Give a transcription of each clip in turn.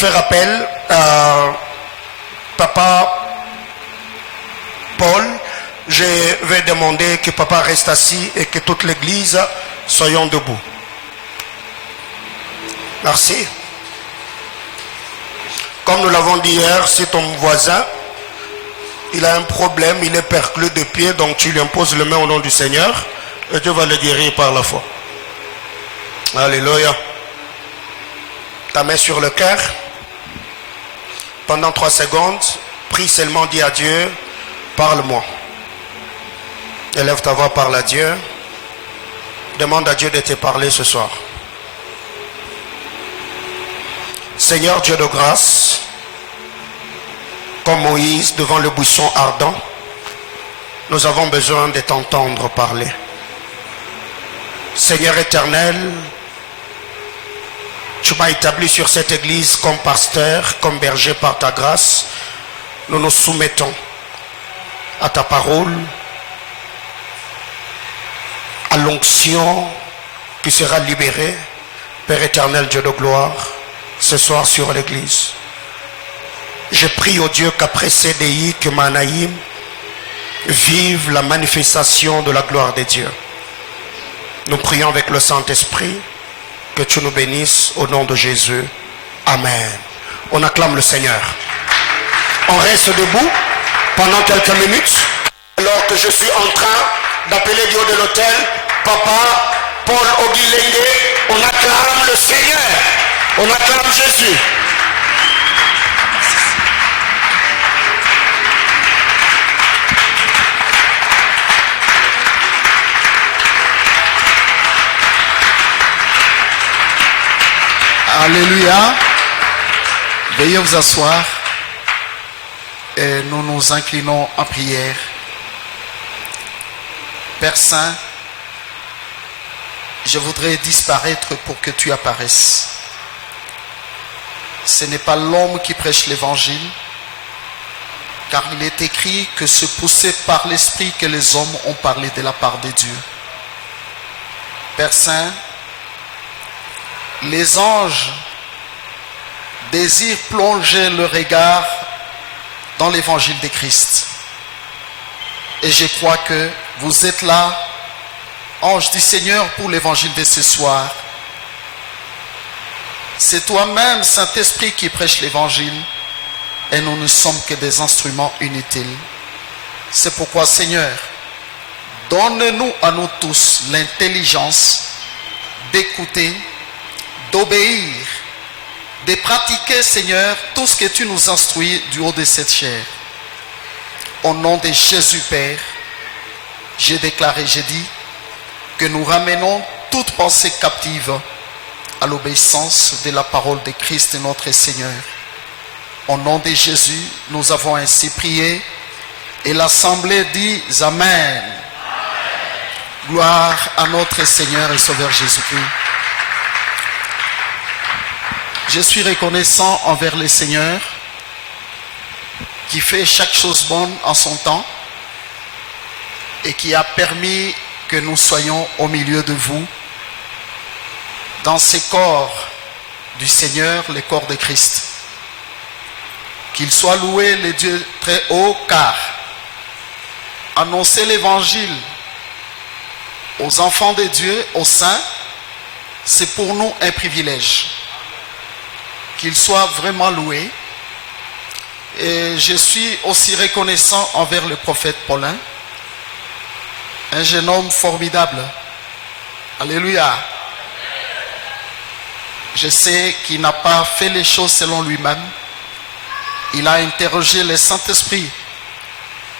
faire appel à Papa Paul. Je vais demander que Papa reste assis et que toute l'église soyons debout. Merci. Comme nous l'avons dit hier, c'est ton voisin. Il a un problème, il est perclus de pied, donc tu lui imposes le main au nom du Seigneur et Dieu va le guérir par la foi. Alléluia. Ta main sur le cœur. Pendant 3 secondes, prie seulement, dis à Dieu, parle-moi. Élève ta voix, parle à Dieu. Demande à Dieu de te parler ce soir. Seigneur Dieu de grâce, comme Moïse devant le buisson ardent, nous avons besoin de t'entendre parler. Seigneur éternel, tu m'as établi sur cette église comme pasteur, comme berger par ta grâce. Nous nous soumettons à ta parole, à l'onction qui sera libérée, Père éternel, Dieu de gloire, ce soir sur l'église. Je prie au Dieu qu'après CDI, que Manaïm vive la manifestation de la gloire de Dieu. Nous prions avec le Saint-Esprit que tu nous bénisses au nom de Jésus. Amen. On acclame le Seigneur. On reste debout pendant quelques minutes alors que je suis en train d'appeler Dieu de l'hôtel Papa Paul Oguilenge. On acclame le Seigneur. On acclame Jésus. Alléluia. Veuillez vous asseoir et nous nous inclinons en prière. Père Saint, je voudrais disparaître pour que tu apparaisses. Ce n'est pas l'homme qui prêche l'évangile, car il est écrit que c'est poussé par l'esprit que les hommes ont parlé de la part de Dieu. Père Saint, les anges désirent plonger le regard dans l'évangile de Christ. Et je crois que vous êtes là, ange du Seigneur, pour l'évangile de ce soir. C'est toi-même, Saint-Esprit, qui prêche l'évangile et nous ne sommes que des instruments inutiles. C'est pourquoi, Seigneur, donne-nous à nous tous l'intelligence d'écouter, d'obéir, de pratiquer, Seigneur, tout ce que tu nous instruis du haut de cette chair. Au nom de Jésus, Père, j'ai déclaré, j'ai dit, que nous ramenons toute pensée captive à l'obéissance de la parole de Christ notre Seigneur. Au nom de Jésus, nous avons ainsi prié et l'assemblée dit Amen. Amen. Gloire à notre Seigneur et Sauveur Jésus-Christ. Je suis reconnaissant envers le Seigneur qui fait chaque chose bonne en son temps et qui a permis que nous soyons au milieu de vous dans ces corps du Seigneur, les corps de Christ. Qu'il soit loué le Dieu très haut, car annoncer l'évangile aux enfants de Dieu, aux saints, c'est pour nous un privilège. Qu'il soit vraiment loué. Et je suis aussi reconnaissant envers le prophète Paulin, un jeune homme formidable. Alléluia. Je sais qu'il n'a pas fait les choses selon lui-même. Il a interrogé le Saint-Esprit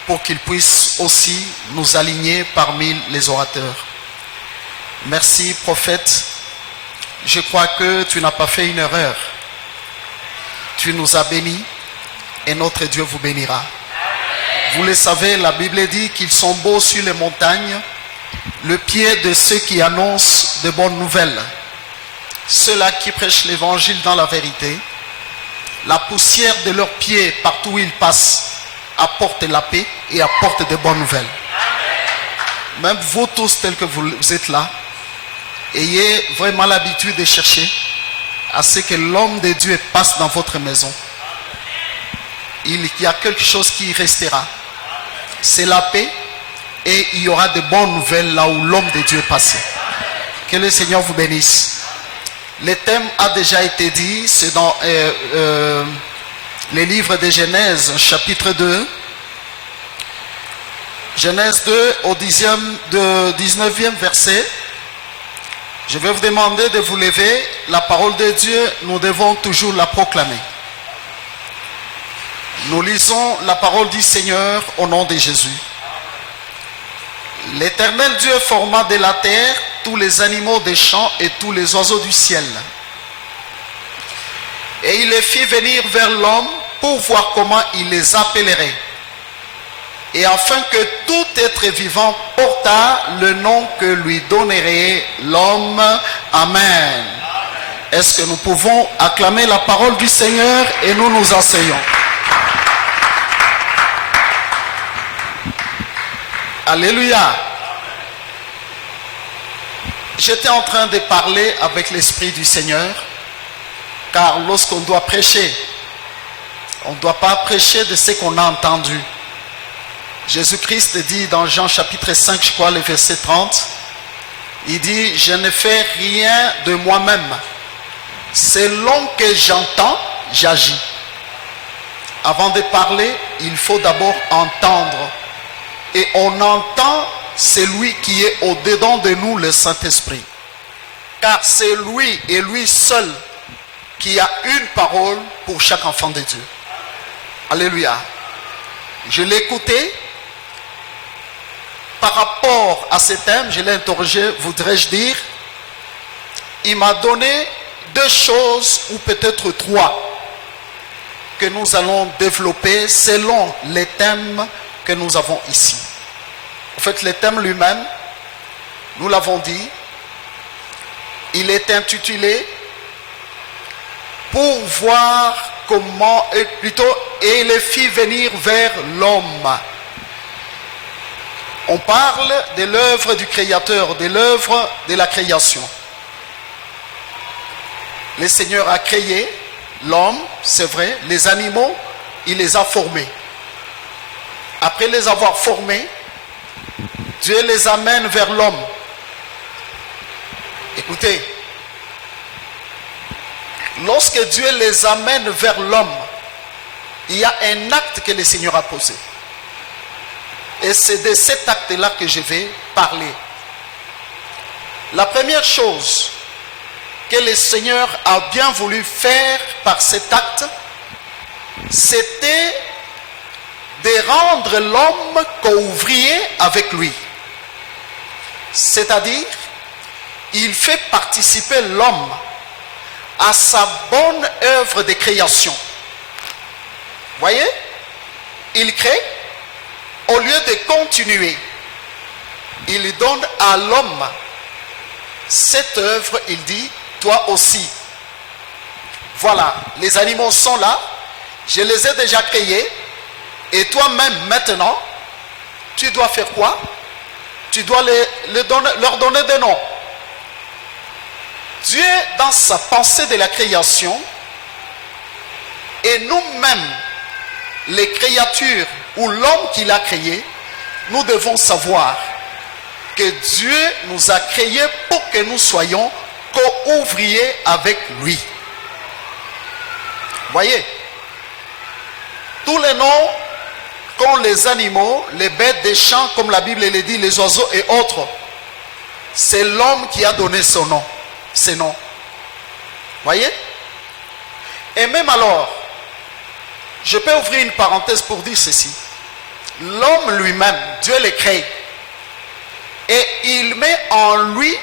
pour qu'il puisse aussi nous aligner parmi les orateurs. Merci, prophète. Je crois que tu n'as pas fait une erreur. Tu nous as bénis et notre Dieu vous bénira. Amen. Vous le savez, la Bible dit qu'ils sont beaux sur les montagnes, le pied de ceux qui annoncent de bonnes nouvelles. Ceux-là qui prêchent l'évangile dans la vérité, la poussière de leurs pieds partout où ils passent apporte la paix et apporte de bonnes nouvelles. Amen. Même vous tous tels que vous êtes là, ayez vraiment l'habitude de chercher à ce que l'homme de Dieu passe dans votre maison, il y a quelque chose qui restera. C'est la paix et il y aura de bonnes nouvelles là où l'homme de Dieu est passé. Que le Seigneur vous bénisse. Le thème a déjà été dit, c'est dans les livres de Genèse, chapitre 2. Genèse 2 au 19e verset. Je vais vous demander de vous lever. La parole de Dieu, nous devons toujours la proclamer. Nous lisons la parole du Seigneur au nom de Jésus. L'Éternel Dieu forma de la terre tous les animaux des champs et tous les oiseaux du ciel. Et il les fit venir vers l'homme pour voir comment il les appellerait. Et afin que tout être vivant portât le nom que lui donnerait l'homme. Amen. Est-ce que nous pouvons acclamer la parole du Seigneur et nous nous asseyons? Alléluia. J'étais en train de parler avec l'Esprit du Seigneur, car lorsqu'on doit prêcher, on ne doit pas prêcher de ce qu'on a entendu. Jésus-Christ dit dans Jean chapitre 5, je crois, le verset 30, il dit, je ne fais rien de moi-même. Selon que j'entends, j'agis. Avant de parler, il faut d'abord entendre. Et on entend celui qui est au-dedans de nous, le Saint-Esprit. Car c'est lui et lui seul qui a une parole pour chaque enfant de Dieu. Alléluia. Je l'ai écouté. Par rapport à ce thème, je l'ai interrogé, voudrais-je dire, il m'a donné deux choses, ou peut-être trois, que nous allons développer selon les thèmes que nous avons ici. En fait, le thème lui-même, nous l'avons dit, il est intitulé « Pour voir comment, et les fit venir vers l'homme ». On parle de l'œuvre du Créateur, de l'œuvre de la création. Le Seigneur a créé l'homme, c'est vrai, les animaux, il les a formés. Après les avoir formés, Dieu les amène vers l'homme. Écoutez, lorsque Dieu les amène vers l'homme, il y a un acte que le Seigneur a posé. Et c'est de cet acte-là que je vais parler. La première chose que le Seigneur a bien voulu faire par cet acte, c'était de rendre l'homme co-ouvrier avec lui. C'est-à-dire, il fait participer l'homme à sa bonne œuvre de création. Voyez? Il crée. Au lieu de continuer, il donne à l'homme cette œuvre, il dit, toi aussi. Voilà, les animaux sont là, je les ai déjà créés, et toi-même maintenant, tu dois faire quoi? Tu dois leur donner des noms. Dieu, dans sa pensée de la création, et nous-mêmes, les créatures, ou l'homme qu'il a créé, nous devons savoir que Dieu nous a créés pour que nous soyons co-ouvriers avec lui. Voyez, tous les noms qu'ont les animaux, les bêtes des champs, comme la Bible le dit, les oiseaux et autres, c'est l'homme qui a donné son nom, ces noms. Voyez? Et même alors, je peux ouvrir une parenthèse pour dire ceci. L'homme lui-même, Dieu le crée. Et il met en lui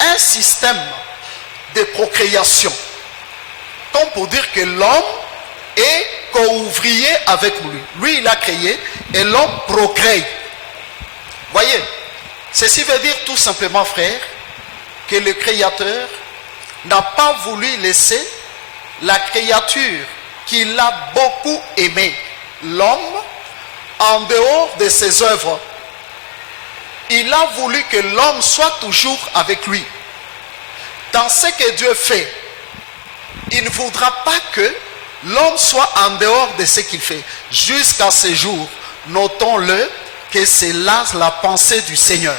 un système de procréation. Comme pour dire que l'homme est co-ouvrier avec lui. Lui, il a créé et l'homme procrée. Voyez, ceci veut dire tout simplement, frère, que le Créateur n'a pas voulu laisser la créature qu'il a beaucoup aimée, l'homme, en dehors de ses œuvres. Il a voulu que l'homme soit toujours avec lui. Dans ce que Dieu fait, il ne voudra pas que l'homme soit en dehors de ce qu'il fait. Jusqu'à ce jour, notons-le, que c'est là la pensée du Seigneur.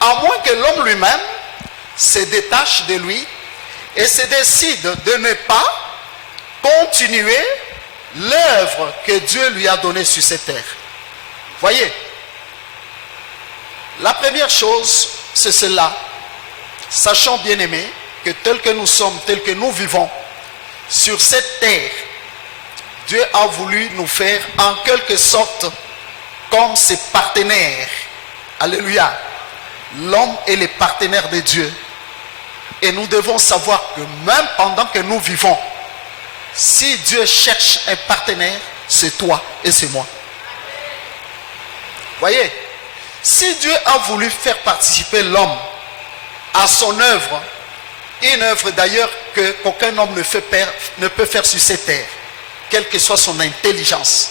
À moins que l'homme lui-même se détache de lui et se décide de ne pas continuer l'œuvre que Dieu lui a donnée sur cette terre. Voyez, la première chose, c'est cela. Sachons, bien aimés, que tel que nous sommes, tel que nous vivons sur cette terre, Dieu a voulu nous faire en quelque sorte comme ses partenaires. Alléluia. L'homme est le partenaire de Dieu. Et nous devons savoir que même pendant que nous vivons, si Dieu cherche un partenaire, c'est toi et c'est moi. Voyez, si Dieu a voulu faire participer l'homme à son œuvre, une œuvre d'ailleurs qu'aucun homme ne peut faire sur cette terre, quelle que soit son intelligence,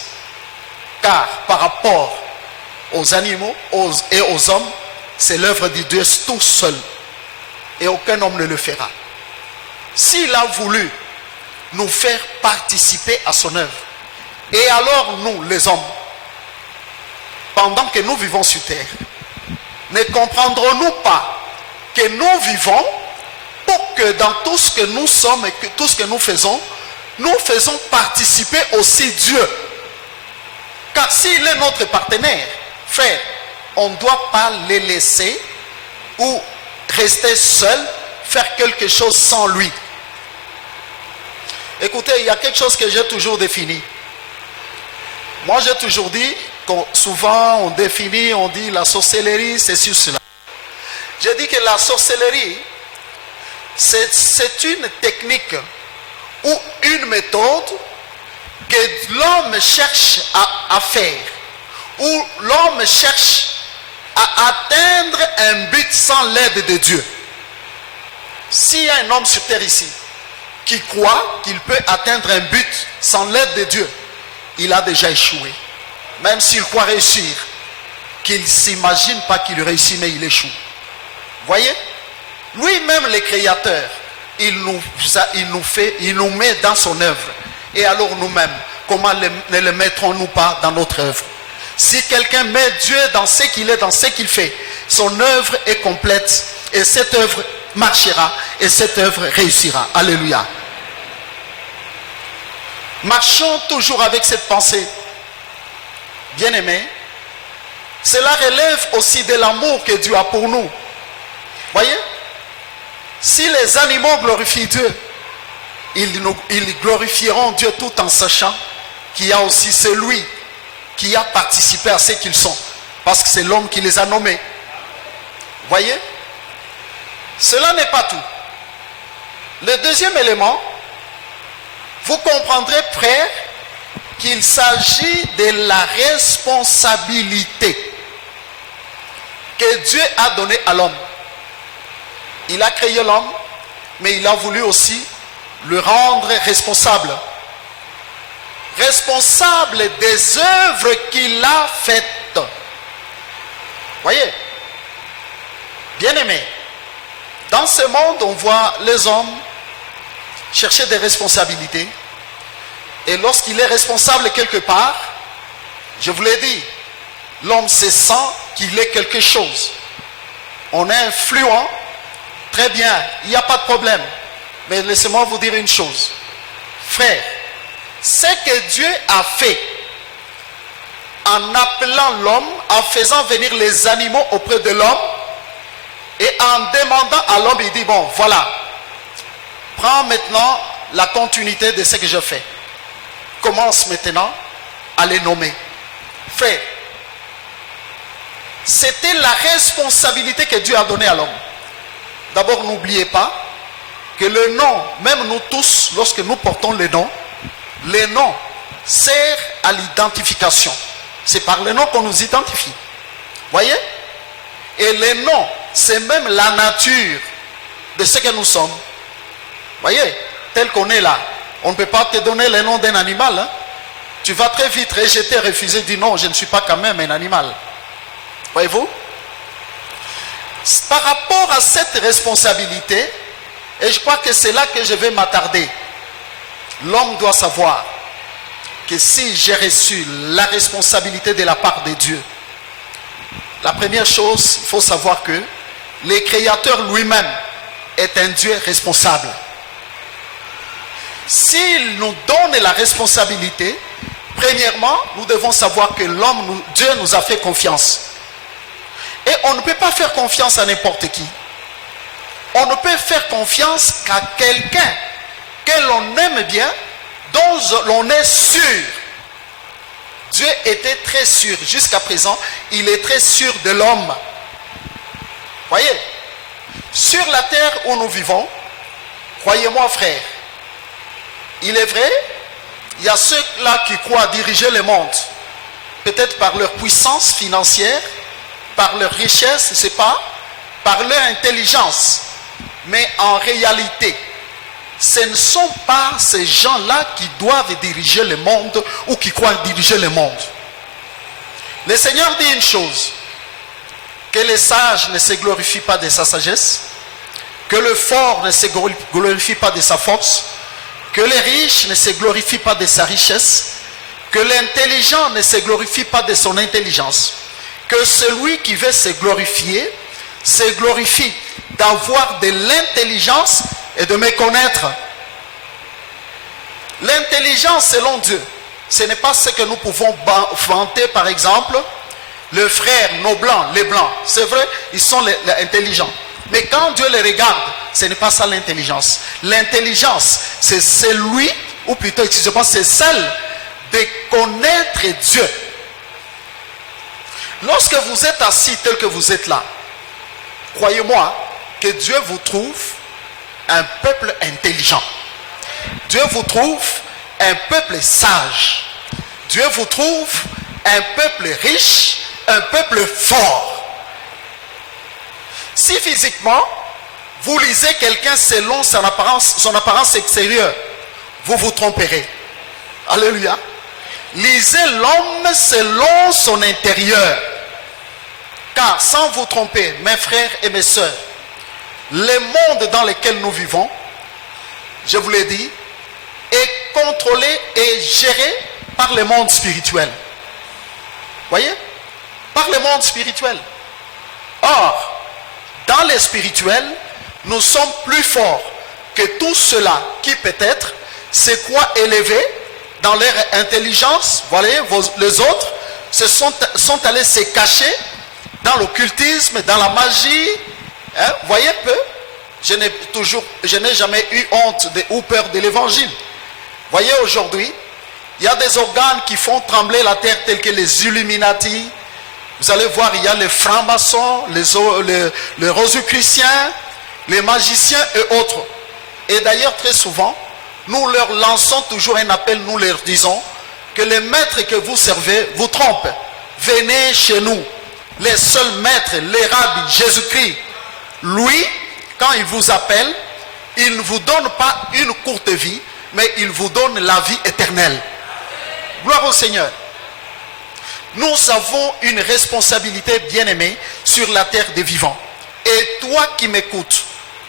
car par rapport aux animaux et aux hommes, c'est l'œuvre de Dieu tout seul, et aucun homme ne le fera. S'il a voulu nous faire participer à son œuvre, et alors nous, les hommes, pendant que nous vivons sur terre, ne comprendrons-nous pas que nous vivons pour que dans tout ce que nous sommes et que tout ce que nous faisons participer aussi Dieu. Car s'il est notre partenaire, frère, on ne doit pas les laisser ou rester seul, faire quelque chose sans lui. Écoutez, il y a quelque chose que j'ai toujours défini. Moi, j'ai toujours dit, souvent on définit, on dit la sorcellerie, c'est sur cela. J'ai dit que la sorcellerie, c'est une technique ou une méthode que l'homme cherche à faire, où l'homme cherche à atteindre un but sans l'aide de Dieu. S'il y a un homme sur terre ici qui croit qu'il peut atteindre un but sans l'aide de Dieu, il a déjà échoué. Même s'il croit réussir, qu'il ne s'imagine pas qu'il réussit, mais il échoue. Voyez, lui-même le Créateur, il nous met dans son œuvre. Et alors nous-mêmes, comment ne le mettrons-nous pas dans notre œuvre? Si quelqu'un met Dieu dans ce qu'il est, dans ce qu'il fait, son œuvre est complète et cette œuvre marchera et cette œuvre réussira. Alléluia. Marchons toujours avec cette pensée. Bien-aimés, cela relève aussi de l'amour que Dieu a pour nous. Voyez, si les animaux glorifient Dieu, ils glorifieront Dieu tout en sachant qu'il y a aussi celui qui a participé à ce qu'ils sont, parce que c'est l'homme qui les a nommés. Voyez, cela n'est pas tout. Le deuxième élément, vous comprendrez, frère, qu'il s'agit de la responsabilité que Dieu a donnée à l'homme. Il a créé l'homme, mais il a voulu aussi le rendre responsable. Responsable des œuvres qu'il a faites. Voyez, bien-aimés, dans ce monde, on voit les hommes chercher des responsabilités. Et lorsqu'il est responsable quelque part, je vous l'ai dit, l'homme se sent qu'il est quelque chose. On est influent, très bien, il n'y a pas de problème. Mais laissez-moi vous dire une chose. Frère, ce que Dieu a fait en appelant l'homme, en faisant venir les animaux auprès de l'homme, et en demandant à l'homme, il dit, bon, voilà, prends maintenant la continuité de ce que je fais. Commence maintenant à les nommer. Frère, c'était la responsabilité que Dieu a donnée à l'homme. D'abord, n'oubliez pas que le nom, même nous tous, lorsque nous portons le nom sert à l'identification. C'est par le nom qu'on nous identifie. Voyez? Et le nom, c'est même la nature de ce que nous sommes. Voyez? Tel qu'on est là. On ne peut pas te donner le nom d'un animal. Hein? Tu vas très vite rejeter, refuser, dire non, je ne suis pas quand même un animal. Voyez-vous? Par rapport à cette responsabilité, Et je crois que c'est là que je vais m'attarder. L'homme doit savoir que si j'ai reçu la responsabilité de la part de Dieu, la première chose, il faut savoir que le Créateur lui-même est un Dieu responsable. S'il nous donne la responsabilité, premièrement, nous devons savoir que Dieu nous a fait confiance. Et on ne peut pas faire confiance à n'importe qui. On ne peut faire confiance qu'à quelqu'un que l'on aime bien, dont l'on est sûr. Dieu était très sûr. Jusqu'à présent, il est très sûr de l'homme. Voyez, sur la terre où nous croyez-moi frère, il est vrai, il y a ceux-là qui croient diriger le monde, peut-être par leur puissance financière, par leur richesse, je ne sais pas, par leur intelligence. Mais en réalité, ce ne sont pas ces gens-là qui doivent diriger le monde ou qui croient diriger le monde. Le Seigneur dit une chose, que le sage ne se glorifie pas de sa sagesse, que le fort ne se glorifie pas de sa force, que le riche ne se glorifie pas de sa richesse, que l'intelligent ne se glorifie pas de son intelligence, que celui qui veut se glorifier d'avoir de l'intelligence et de me connaître. L'intelligence selon Dieu, ce n'est pas ce que nous pouvons vanter, par exemple, les frères, nos blancs, les blancs. C'est vrai, ils sont les intelligents. Mais quand Dieu les regarde, ce n'est pas ça l'intelligence. L'intelligence, c'est celui, ou plutôt, excusez-moi, c'est celle de connaître Dieu. Lorsque vous êtes assis tel que vous êtes là, croyez-moi que Dieu vous trouve un peuple intelligent. Dieu vous trouve un peuple sage. Dieu vous trouve un peuple riche, un peuple fort. Si physiquement, vous lisez quelqu'un selon son apparence extérieure, vous vous tromperez. Alléluia. Lisez l'homme selon son intérieur. Car sans vous tromper, mes frères et mes sœurs, le monde dans lequel nous vivons, je vous l'ai dit, est contrôlé et géré par le monde spirituel. Voyez? Par le monde spirituel. Or, dans les spirituels, nous sommes plus forts que tous ceux-là qui peut-être se croient élevés dans leur intelligence. Voyez, les autres sont allés se cacher dans l'occultisme, dans la magie. Hein? Voyez peu. Je n'ai jamais eu honte ou peur de l'évangile. Voyez, aujourd'hui, il y a des organes qui font trembler la terre tels que les Illuminati. Vous allez voir, il y a les francs-maçons, les rosicruciens, les magiciens et autres. Et d'ailleurs, très souvent, nous leur lançons toujours un appel, nous leur disons que les maîtres que vous servez vous trompent. Venez chez nous. Les seuls maîtres, les rabbis, Jésus-Christ, lui, quand il vous appelle, il ne vous donne pas une courte vie, mais il vous donne la vie éternelle. Gloire au Seigneur. Nous avons une responsabilité, bien-aimée, sur la terre des vivants. Et toi qui m'écoutes,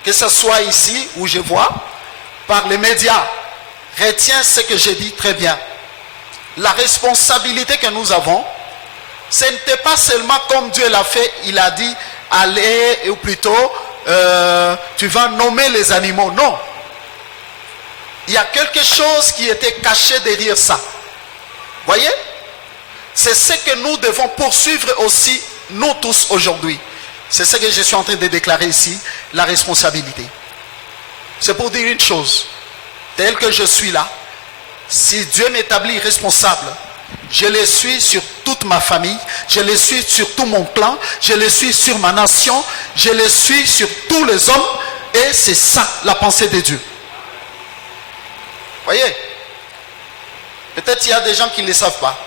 que ce soit ici où je vois, par les médias, retiens ce que j'ai dit très bien. La responsabilité que nous avons, ce n'était pas seulement comme Dieu l'a fait, il a dit, allez, ou plutôt, tu vas nommer les animaux. Non. Il y a quelque chose qui était caché derrière ça. Voyez? C'est ce que nous devons poursuivre aussi, nous tous aujourd'hui. C'est ce que je suis en train de déclarer ici, la responsabilité. C'est pour dire une chose, tel que je suis là, si Dieu m'établit responsable, je le suis sur toute ma famille, je le suis sur tout mon clan, je le suis sur ma nation, je le suis sur tous les hommes, et c'est ça la pensée de Dieu. Voyez? Peut-être il y a des gens qui ne le savent pas.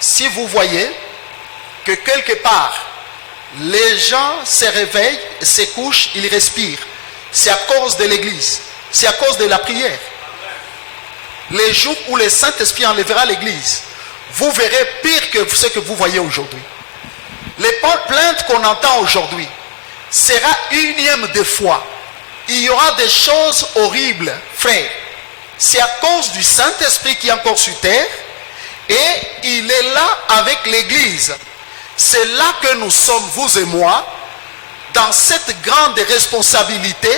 Si vous voyez que quelque part, les gens se réveillent, se couchent, ils respirent, c'est à cause de l'église, c'est à cause de la prière. Les jours où le Saint-Esprit enlèvera l'église, vous verrez pire que ce que vous voyez aujourd'hui. Les plaintes qu'on entend aujourd'hui sera unième de fois il y aura des choses horribles, frère. C'est à cause du Saint-Esprit qui est encore sur terre et il est là avec l'Église. C'est là que nous sommes, vous et moi, dans cette grande responsabilité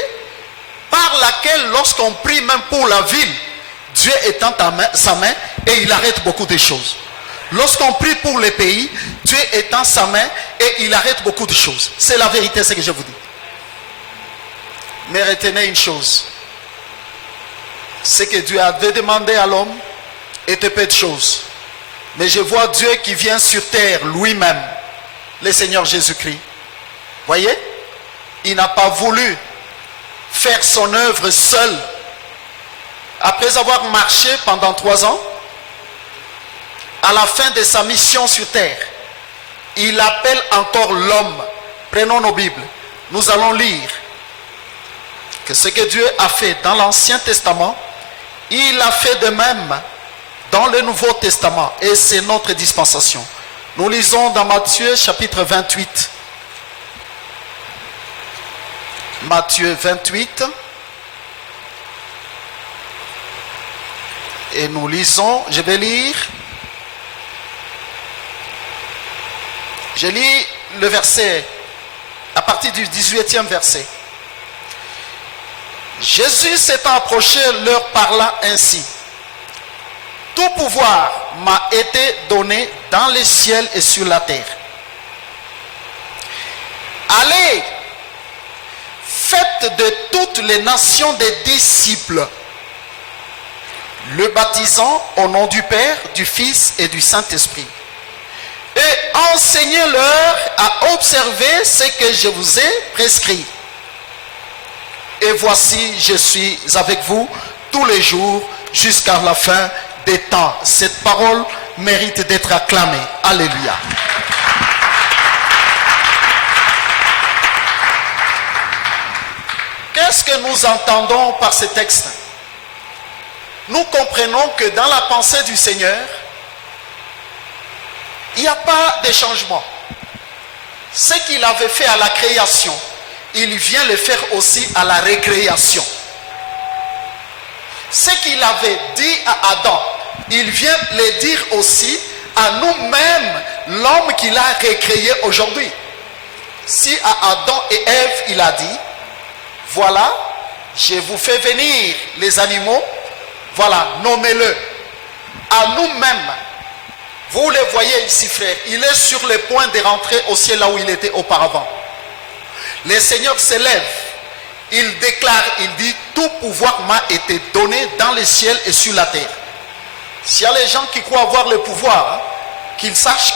par laquelle, lorsqu'on prie même pour la ville, Dieu étend sa main et il arrête beaucoup de choses. Lorsqu'on prie pour les pays, Dieu étend sa main et il arrête beaucoup de choses. C'est la vérité, ce que je vous dis. Mais retenez une chose. C'est que Dieu avait demandé à l'homme était peu de choses. Mais je vois Dieu qui vient sur terre lui-même, le Seigneur Jésus-Christ. Voyez? Il n'a pas voulu faire son œuvre seul. Après avoir marché pendant 3 ans, à la fin de sa mission sur terre, il appelle encore l'homme. Prenons nos Bibles. Nous allons lire que ce que Dieu a fait dans l'Ancien Testament, il a fait de même dans le Nouveau Testament. Et c'est notre dispensation. Nous lisons dans Matthieu chapitre 28. Matthieu 28. Et nous lisons, je vais lire. Je lis le verset, à partir du 18e verset. Jésus s'étant approché, leur parla ainsi. Tout pouvoir m'a été donné dans les ciels et sur la terre. Allez, faites de toutes les nations des disciples, le baptisant au nom du Père, du Fils et du Saint-Esprit. Et enseignez-leur à observer ce que je vous ai prescrit. Et voici, je suis avec vous tous les jours jusqu'à la fin des temps. Cette parole mérite d'être acclamée. Alléluia. Qu'est-ce que nous entendons par ce texte? Nous comprenons que dans la pensée du Seigneur, il n'y a pas de changement. Ce qu'il avait fait à la création, il vient le faire aussi à la récréation. Ce qu'il avait dit à Adam, il vient le dire aussi à nous-mêmes, l'homme qu'il a recréé aujourd'hui. Si à Adam et Ève, il a dit, voilà, je vous fais venir les animaux, voilà, nommez-le. À nous-mêmes, vous le voyez ici, frère, il est sur le point de rentrer au ciel là où il était auparavant. Le Seigneur se lève, il déclare, il dit, tout pouvoir m'a été donné dans le ciel et sur la terre. S'il y a les gens qui croient avoir le pouvoir, hein, qu'ils sachent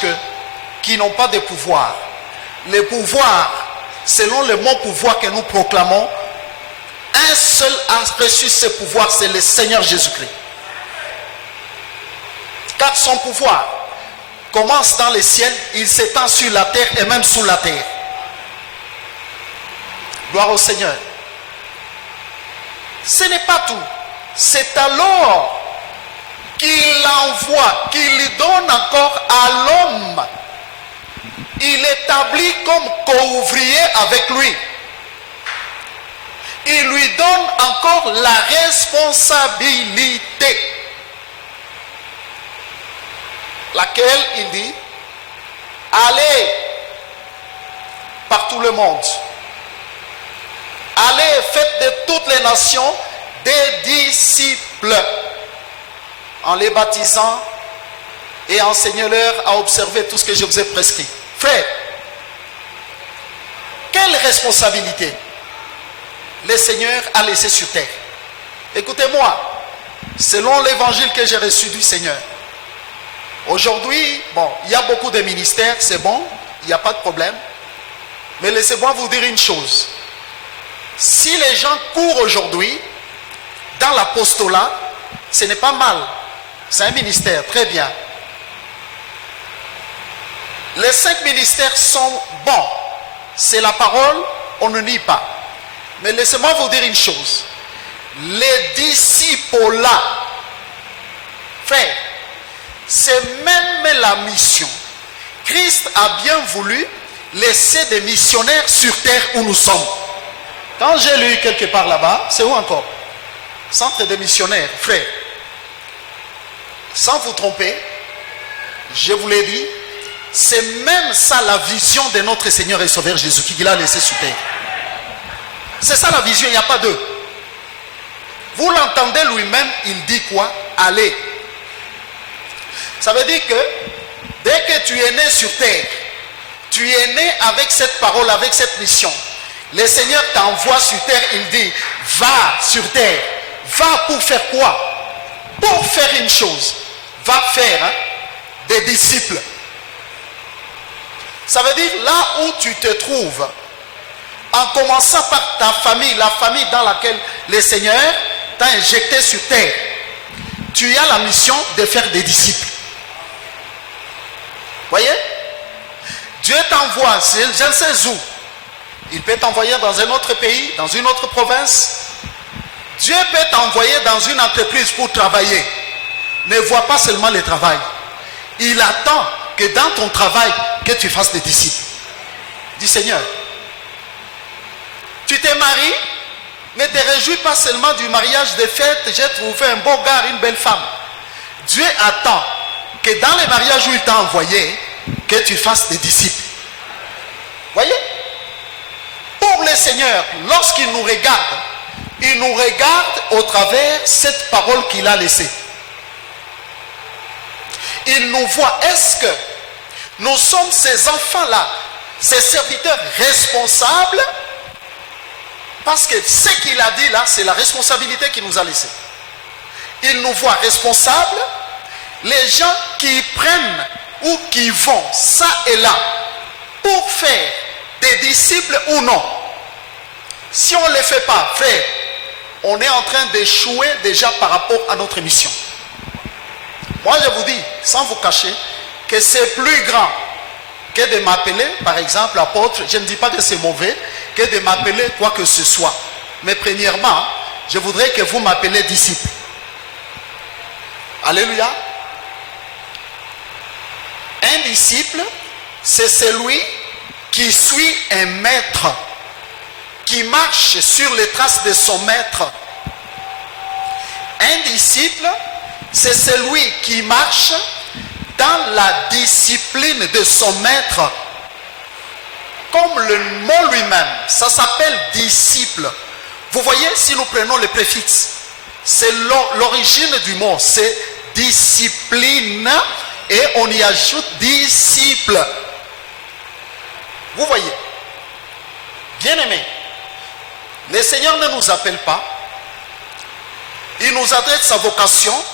qu'ils n'ont pas de pouvoir. Le pouvoir, selon le mot pouvoir que nous proclamons, un seul a reçu ce pouvoir, c'est le Seigneur Jésus-Christ. Car son pouvoir commence dans le ciel, il s'étend sur la terre et même sous la terre. Gloire au Seigneur. Ce n'est pas tout. C'est alors qu'il envoie, qu'il donne encore à l'homme. Il établit comme co-ouvrier avec lui. Il lui donne encore la responsabilité. Laquelle il dit, allez par tout le monde. Allez, faites de toutes les nations des disciples, en les baptisant et enseignez-leur à observer tout ce que je vous ai prescrit. Frère, quelle responsabilité le Seigneur a laissé sur terre. Écoutez-moi, selon l'évangile que j'ai reçu du Seigneur, aujourd'hui, bon, il y a beaucoup de ministères, c'est bon, il n'y a pas de problème, mais laissez-moi vous dire une chose. Si les gens courent aujourd'hui dans l'apostolat, ce n'est pas mal. C'est un ministère, très bien. Les 5 ministères sont bons. C'est la parole, on ne nie pas. Mais laissez-moi vous dire une chose. Les disciples là, frère, c'est même la mission. Christ a bien voulu laisser des missionnaires sur terre où nous sommes. Quand j'ai lu quelque part là-bas, c'est où encore? Centre des missionnaires, frère. Sans vous tromper, je vous l'ai dit, c'est même ça la vision de notre Seigneur et Sauveur Jésus-Christ qu'il a laissé sur terre. C'est ça la vision, il n'y a pas deux. Vous l'entendez lui-même, il dit quoi? Allez. Ça veut dire que dès que tu es né sur terre, tu es né avec cette parole, avec cette mission. Le Seigneur t'envoie sur terre, il dit, va sur terre. Va pour faire quoi? Pour faire une chose. Va faire des disciples. Ça veut dire là où tu te trouves, en commençant par ta famille, la famille dans laquelle le Seigneur t'a injecté sur terre, tu as la mission de faire des disciples. Voyez? Dieu t'envoie, je ne sais où. Il peut t'envoyer dans un autre pays, dans une autre province. Dieu peut t'envoyer dans une entreprise pour travailler. Ne vois pas seulement le travail. Il attend que dans ton travail, que tu fasses des disciples. Dis Seigneur, tu t'es marié, ne te réjouis pas seulement du mariage des fêtes, j'ai trouvé un beau gars, une belle femme. Dieu attend que dans les mariages où il t'a envoyé, que tu fasses des disciples. Voyez? Pour le Seigneur, lorsqu'il nous regarde, il nous regarde au travers cette parole qu'il a laissée. Il nous voit. Est-ce que nous sommes ces enfants-là, ces serviteurs responsables? Parce que ce qu'il a dit là, c'est la responsabilité qu'il nous a laissée. Il nous voit responsables. Les gens qui prennent ou qui vont ça et là pour faire des disciples ou non. Si on ne les fait pas, frère, on est en train d'échouer déjà par rapport à notre mission. Moi, je vous dis, sans vous cacher, que c'est plus grand que de m'appeler, par exemple, apôtre. Je ne dis pas que c'est mauvais, que de m'appeler quoi que ce soit. Mais premièrement, je voudrais que vous m'appelez disciple. Alléluia. Un disciple, c'est celui qui suit un maître, qui marche sur les traces de son maître. Un disciple, c'est celui qui marche dans la discipline de son maître. Comme le mot lui-même, ça s'appelle disciple. Vous voyez, si nous prenons le préfixe, c'est l'origine du mot, c'est discipline, et on y ajoute disciple. Vous voyez, bien-aimés, le Seigneur ne nous appelle pas, il nous adresse sa vocation.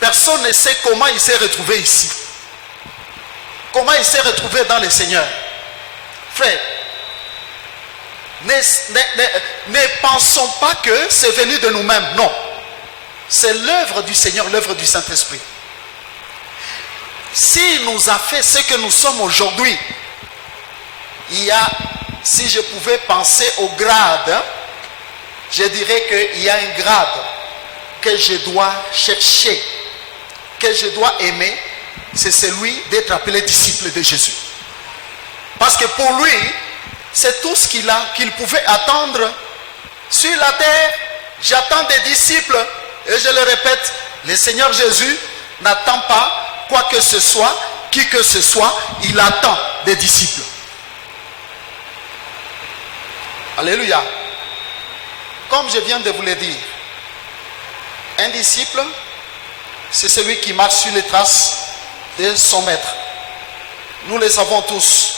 Personne ne sait comment il s'est retrouvé ici, comment il s'est retrouvé dans le Seigneur. Frère, ne pensons pas que c'est venu de nous-mêmes. Non, c'est l'œuvre du Seigneur, l'œuvre du Saint-Esprit. S'il nous a fait ce que nous sommes aujourd'hui, il y a, si je pouvais penser au grade, je dirais qu'il y a un grade que je dois chercher, que je dois aimer, c'est celui d'être appelé disciple de Jésus. Parce que pour lui, c'est tout ce qu'il pouvait attendre sur la terre. J'attends des disciples, et je le répète, le Seigneur Jésus n'attend pas quoi que ce soit, qui que ce soit, il attend des disciples. Alléluia. Comme je viens de vous le dire, un disciple, c'est celui qui marche sur les traces de son maître. Nous le savons tous.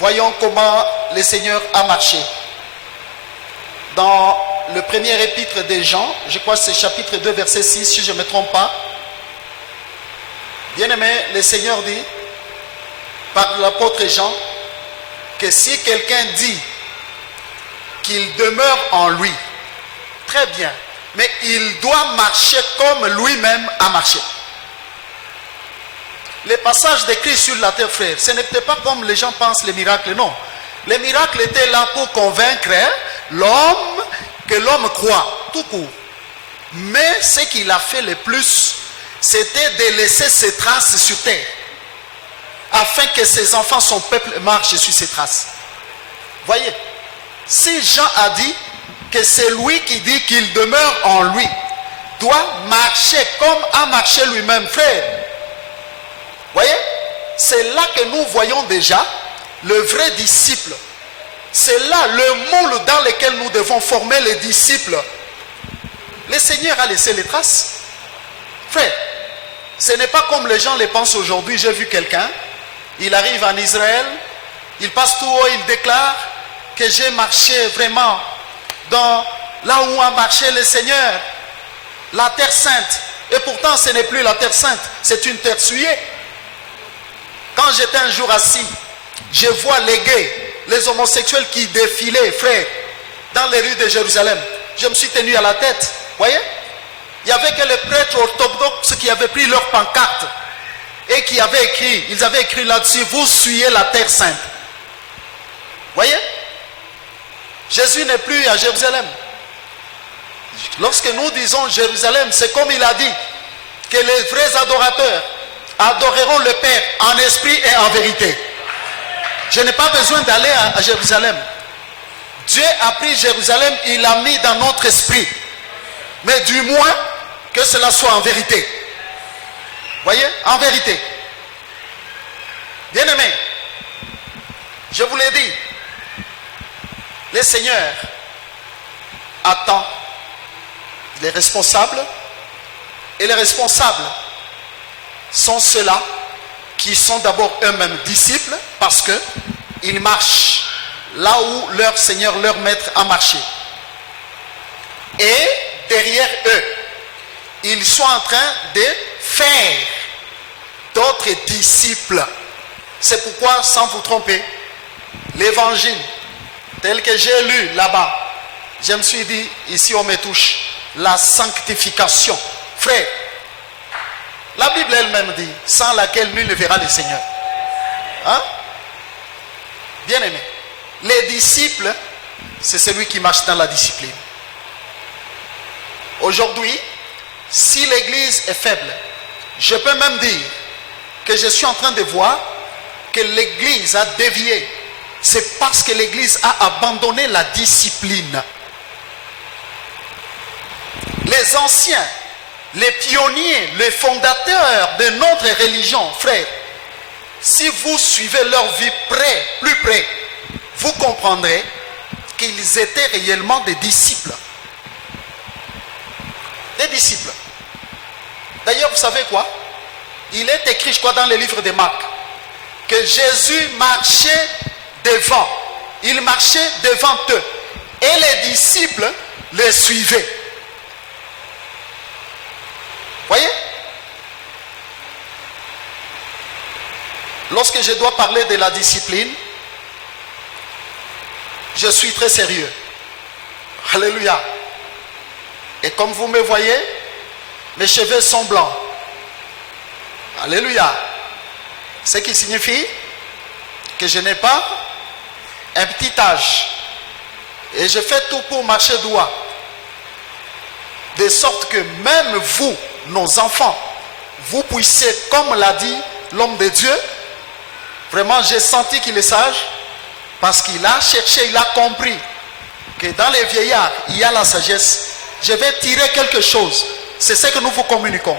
Voyons comment le Seigneur a marché. Dans le premier épître de Jean, je crois que c'est chapitre 2, verset 6, si je ne me trompe pas. Bien-aimé, le Seigneur dit, par l'apôtre Jean, que si quelqu'un dit qu'il demeure en lui, très bien, mais il doit marcher comme lui-même a marché. Les passages décrits sur la terre, frère, ce n'était pas comme les gens pensent les miracles, non. Les miracles étaient là pour convaincre l'homme que l'homme croit, tout court. Mais ce qu'il a fait le plus, c'était de laisser ses traces sur terre, afin que ses enfants, son peuple, marchent sur ses traces. Voyez, Si Jean a dit que c'est lui qui dit qu'il demeure en lui, doit marcher comme a marché lui-même, frère. Voyez, c'est là que nous voyons déjà le vrai disciple. C'est là le moule dans lequel nous devons former les disciples. Le Seigneur a laissé les traces. Frère, ce n'est pas comme les gens le pensent aujourd'hui. J'ai vu quelqu'un, il arrive en Israël, il passe tout haut, il déclare que j'ai marché vraiment dans là où a marché le Seigneur, la terre sainte. Et pourtant ce n'est plus la terre sainte, c'est une terre souillée. Quand j'étais un jour assis, je vois les gays, les homosexuels qui défilaient, frère, dans les rues de Jérusalem. Je me suis tenu à la tête, voyez. Il n'y avait que les prêtres orthodoxes qui avaient pris leur pancarte et qui avaient écrit, ils avaient écrit là-dessus, vous souillez la terre sainte. Voyez, Jésus n'est plus à Jérusalem. Lorsque nous disons Jérusalem, c'est comme il a dit, que les vrais adorateurs adoreront le Père en esprit et en vérité. Je n'ai pas besoin d'aller à Jérusalem. Dieu a pris Jérusalem, il l'a mis dans notre esprit. Mais du moins, que cela soit en vérité. Voyez, en vérité. Bien-aimés, je vous l'ai dit, le Seigneur attend les responsables, et les responsables sont ceux-là qui sont d'abord eux-mêmes disciples parce qu'ils marchent là où leur Seigneur, leur Maître a marché. Et derrière eux, ils sont en train de faire d'autres disciples. C'est pourquoi, sans vous tromper, l'évangile tel que j'ai lu là-bas, je me suis dit, ici on me touche, la sanctification. Frère, la Bible elle-même dit, sans laquelle nul ne verra le Seigneur. Hein? Bien aimé, les disciples, c'est celui qui marche dans la discipline. Aujourd'hui, si l'église est faible, je peux même dire que je suis en train de voir que l'église a dévié. C'est parce que l'église a abandonné la discipline. Les anciens, les pionniers, les fondateurs de notre religion, frères, si vous suivez leur vie plus près, vous comprendrez qu'ils étaient réellement des disciples. Des disciples. D'ailleurs, vous savez quoi? Il est écrit, je crois, dans le livre de Marc, que Jésus marchait devant. Il marchait devant eux. Et les disciples les suivaient. Voyez? Lorsque je dois parler de la discipline, je suis très sérieux. Alléluia. Et comme vous me voyez, mes cheveux sont blancs. Alléluia. Ce qui signifie que je n'ai pas un petit âge. Et je fais tout pour marcher droit. De sorte que même vous, nos enfants, vous puissiez, comme l'a dit l'homme de Dieu, vraiment j'ai senti qu'il est sage, parce qu'il a cherché, il a compris que dans les vieillards, il y a la sagesse. Je vais tirer quelque chose. C'est ce que nous vous communiquons.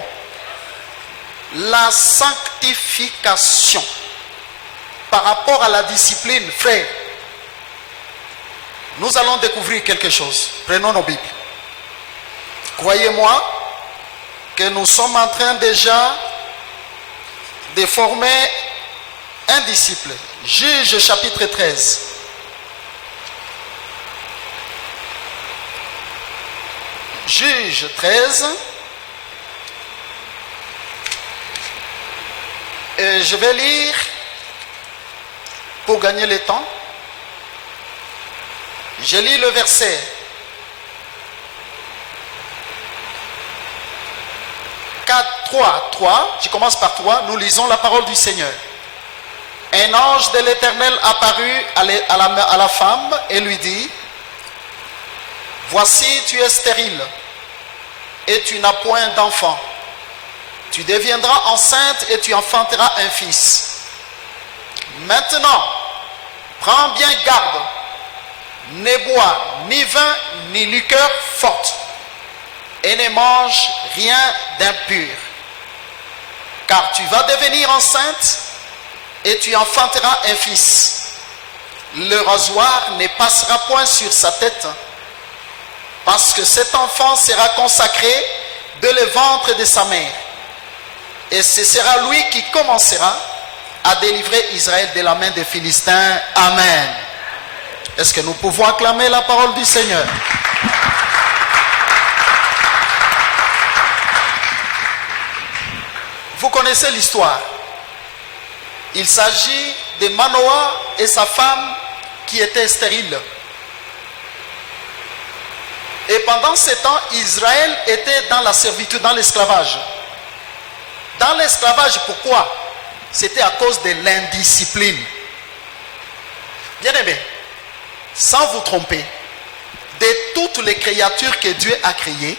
La sanctification par rapport à la discipline, frère, nous allons découvrir quelque chose. Prenons nos Bibles. Croyez-moi que nous sommes en train déjà de former un disciple. Juge chapitre 13. Juge 13. Et je vais lire pour gagner le temps. Je lis le verset 4, 3. Je commence par 3. Nous lisons la parole du Seigneur. Un ange de l'Éternel apparut à la femme et lui dit: voici, tu es stérile et tu n'as point d'enfant. Tu deviendras enceinte et tu enfanteras un fils. Maintenant, prends bien garde, ne bois ni vin ni liqueur forte, et ne mange rien d'impur. Car tu vas devenir enceinte et tu enfanteras un fils. Le rasoir ne passera point sur sa tête, parce que cet enfant sera consacré dès le ventre de sa mère. Et ce sera lui qui commencera à délivrer Israël de la main des Philistins. Amen. Est-ce que nous pouvons acclamer la parole du Seigneur? Vous connaissez l'histoire. Il s'agit de Manoah et sa femme qui étaient stériles. Et pendant ce temps, Israël était dans la servitude, dans l'esclavage. Dans l'esclavage, pourquoi? C'était à cause de l'indiscipline. Bien-aimés, sans vous tromper, de toutes les créatures que Dieu a créées,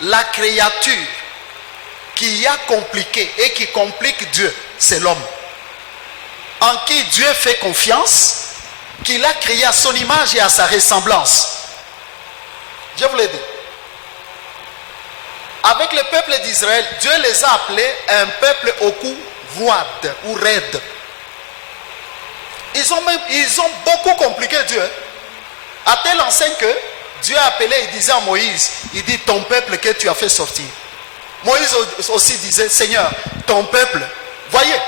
la créature qui a compliqué et qui complique Dieu, c'est l'homme. En qui Dieu fait confiance, qu'il a créé à son image et à sa ressemblance. Je vous l'ai dit. Avec le peuple d'Israël, Dieu les a appelés un peuple au cou voide ou raide. Ils ont beaucoup compliqué Dieu. À tel enseigne que Dieu a appelé et disait à Moïse, il dit ton peuple que tu as fait sortir. Moïse aussi disait, Seigneur, ton peuple, voyez.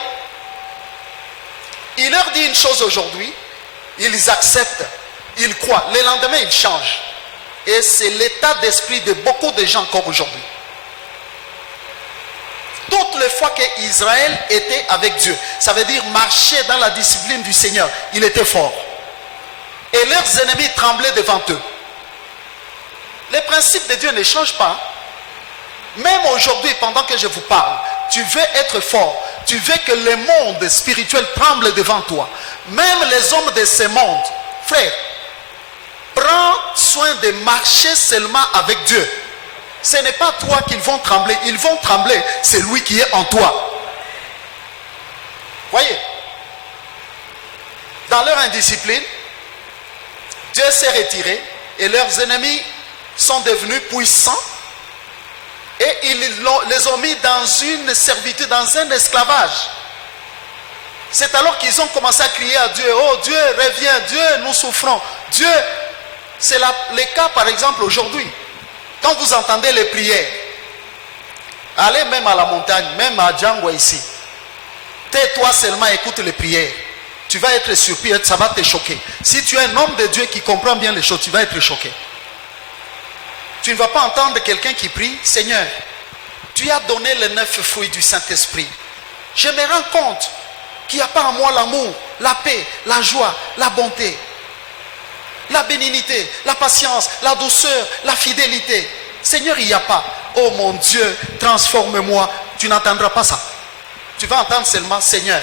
Il leur dit une chose aujourd'hui, ils acceptent, ils croient. Le lendemain, ils changent. Et c'est l'état d'esprit de beaucoup de gens encore aujourd'hui. Toutes les fois qu'Israël était avec Dieu, ça veut dire marcher dans la discipline du Seigneur, il était fort. Et leurs ennemis tremblaient devant eux. Les principes de Dieu ne changent pas. Même aujourd'hui, pendant que je vous parle, tu veux être fort. Tu veux que le monde spirituel tremble devant toi. Même les hommes de ce monde, frère, prends soin de marcher seulement avec Dieu. Ce n'est pas toi qu'ils vont trembler. Ils vont trembler, c'est lui qui est en toi. Voyez, dans leur indiscipline, Dieu s'est retiré et leurs ennemis sont devenus puissants et ils les ont mis dans une servitude, dans un esclavage. C'est alors qu'ils ont commencé à crier à Dieu, oh Dieu, reviens, Dieu, nous souffrons. Dieu, c'est le cas par exemple aujourd'hui. Quand vous entendez les prières, allez même à la montagne, même à Django ici. Tais-toi seulement, écoute les prières. Tu vas être surpris, ça va te choquer. Si tu es un homme de Dieu qui comprend bien les choses, tu vas être choqué. Tu ne vas pas entendre quelqu'un qui prie, Seigneur, tu as donné les 9 fruits du Saint-Esprit. Je me rends compte qu'il n'y a pas en moi l'amour, la paix, la joie, la bonté, la bénignité, la patience, la douceur, la fidélité. Seigneur, il n'y a pas. Oh mon Dieu, transforme-moi. Tu n'entendras pas ça. Tu vas entendre seulement, Seigneur,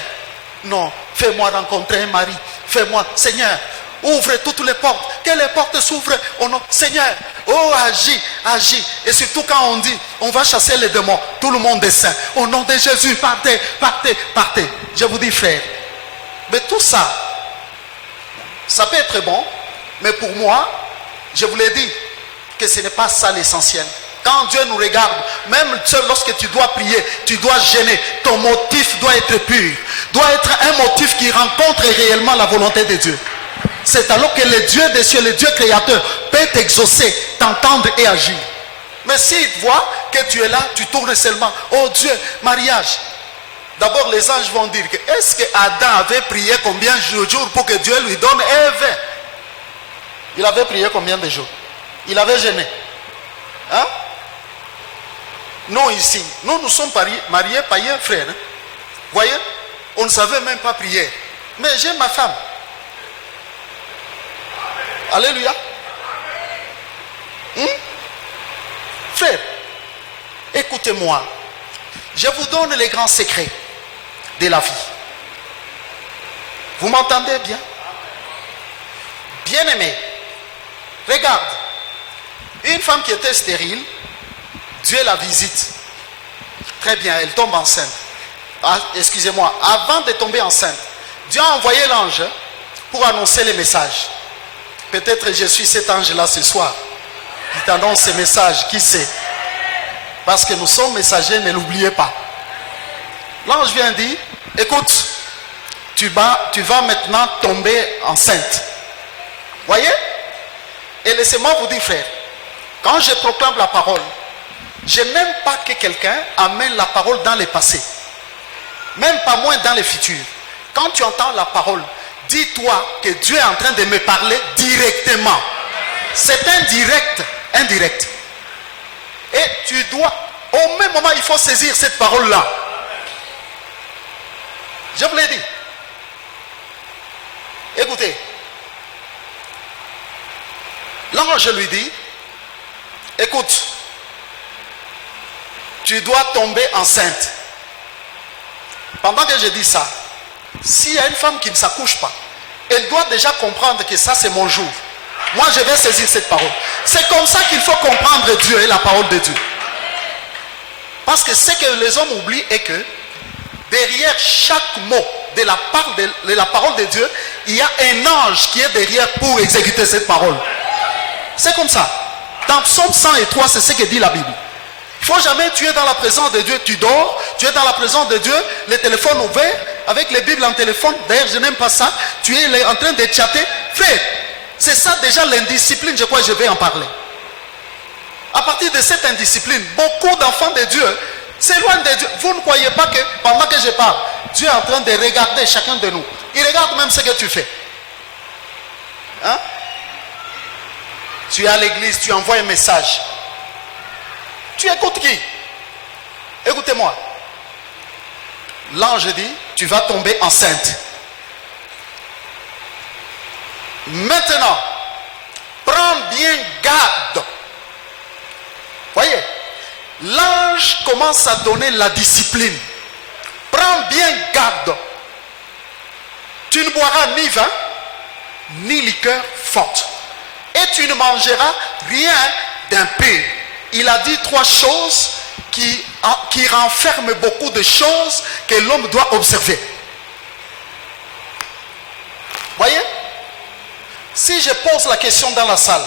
non, fais-moi rencontrer un mari. Fais-moi, Seigneur, ouvre toutes les portes. Que les portes s'ouvrent au nom. Seigneur, oh agis, agis. Et surtout quand on dit, on va chasser les démons, tout le monde est saint. Au nom de Jésus, partez, partez, partez. Je vous dis frère, mais tout ça, ça peut être bon. Mais pour moi, je vous l'ai dit, que ce n'est pas ça l'essentiel. Quand Dieu nous regarde, même lorsque tu dois prier, tu dois gêner. Ton motif doit être pur. Doit être un motif qui rencontre réellement la volonté de Dieu. C'est alors que le Dieu des cieux, le Dieu créateur, peut t'exaucer, t'entendre et agir. Mais s'il voit que tu es là, tu tournes seulement. Oh Dieu, mariage. D'abord les anges vont dire que est-ce que Adam avait prié combien de jours pour que Dieu lui donne Ève? Il avait prié combien de jours? Il avait gêné. Hein? Nous ici, nous sommes mariés païens frères. Hein? Voyez, on ne savait même pas prier. Mais j'ai ma femme. Alléluia. Frère, écoutez-moi. Je vous donne les grands secrets de la vie. Vous m'entendez bien? Bien-aimé, regarde. Une femme qui était stérile, Dieu la visite. Très bien, elle tombe enceinte. Ah, excusez-moi, avant de tomber enceinte, Dieu a envoyé l'ange pour annoncer les messages. Peut-être je suis cet ange-là ce soir qui t'annonce ce message, qui sait? Parce que nous sommes messagers, ne l'oubliez pas. L'ange vient dire, écoute, tu vas maintenant tomber enceinte. Voyez? Et laissez-moi vous dire, frère, quand je proclame la parole, je n'aime pas que quelqu'un amène la parole dans le passé. Même pas moins dans le futur. Quand tu entends la parole, dis-toi que Dieu est en train de me parler directement. C'est indirect. Et tu dois, au même moment, il faut saisir cette parole-là. Je vous l'ai dit. Écoutez. L'ange lui dit, écoute, tu dois tomber enceinte. Pendant que je dis ça, s'il y a une femme qui ne s'accouche pas, elle doit déjà comprendre que ça c'est mon jour. Moi je vais saisir cette parole. C'est comme ça qu'il faut comprendre Dieu et la parole de Dieu. Parce que ce que les hommes oublient est que derrière chaque mot de la parole de Dieu, il y a un ange qui est derrière pour exécuter cette parole. C'est comme ça. Dans Psaume 103, c'est ce que dit la Bible. Il ne faut jamais, tu es dans la présence de Dieu, tu dors, tu es dans la présence de Dieu, le téléphone ouvert, avec les Bibles en téléphone. D'ailleurs, je n'aime pas ça. Tu es en train de chatter. Frère, c'est ça déjà l'indiscipline, je crois que je vais en parler. À partir de cette indiscipline, beaucoup d'enfants de Dieu s'éloignent de Dieu. Vous ne croyez pas que pendant que je parle, Dieu est en train de regarder chacun de nous. Il regarde même ce que tu fais. Hein? Tu es à l'église, tu envoies un message. Tu écoutes qui? Écoutez-moi. L'ange dit, tu vas tomber enceinte. Maintenant, prends bien garde. Voyez, l'ange commence à donner la discipline. Prends bien garde. Tu ne boiras ni vin, ni liqueur forte. Et tu ne mangeras rien d'impur. Il a dit 3 choses qui renferment beaucoup de choses que l'homme doit observer. Voyez? Si je pose la question dans la salle,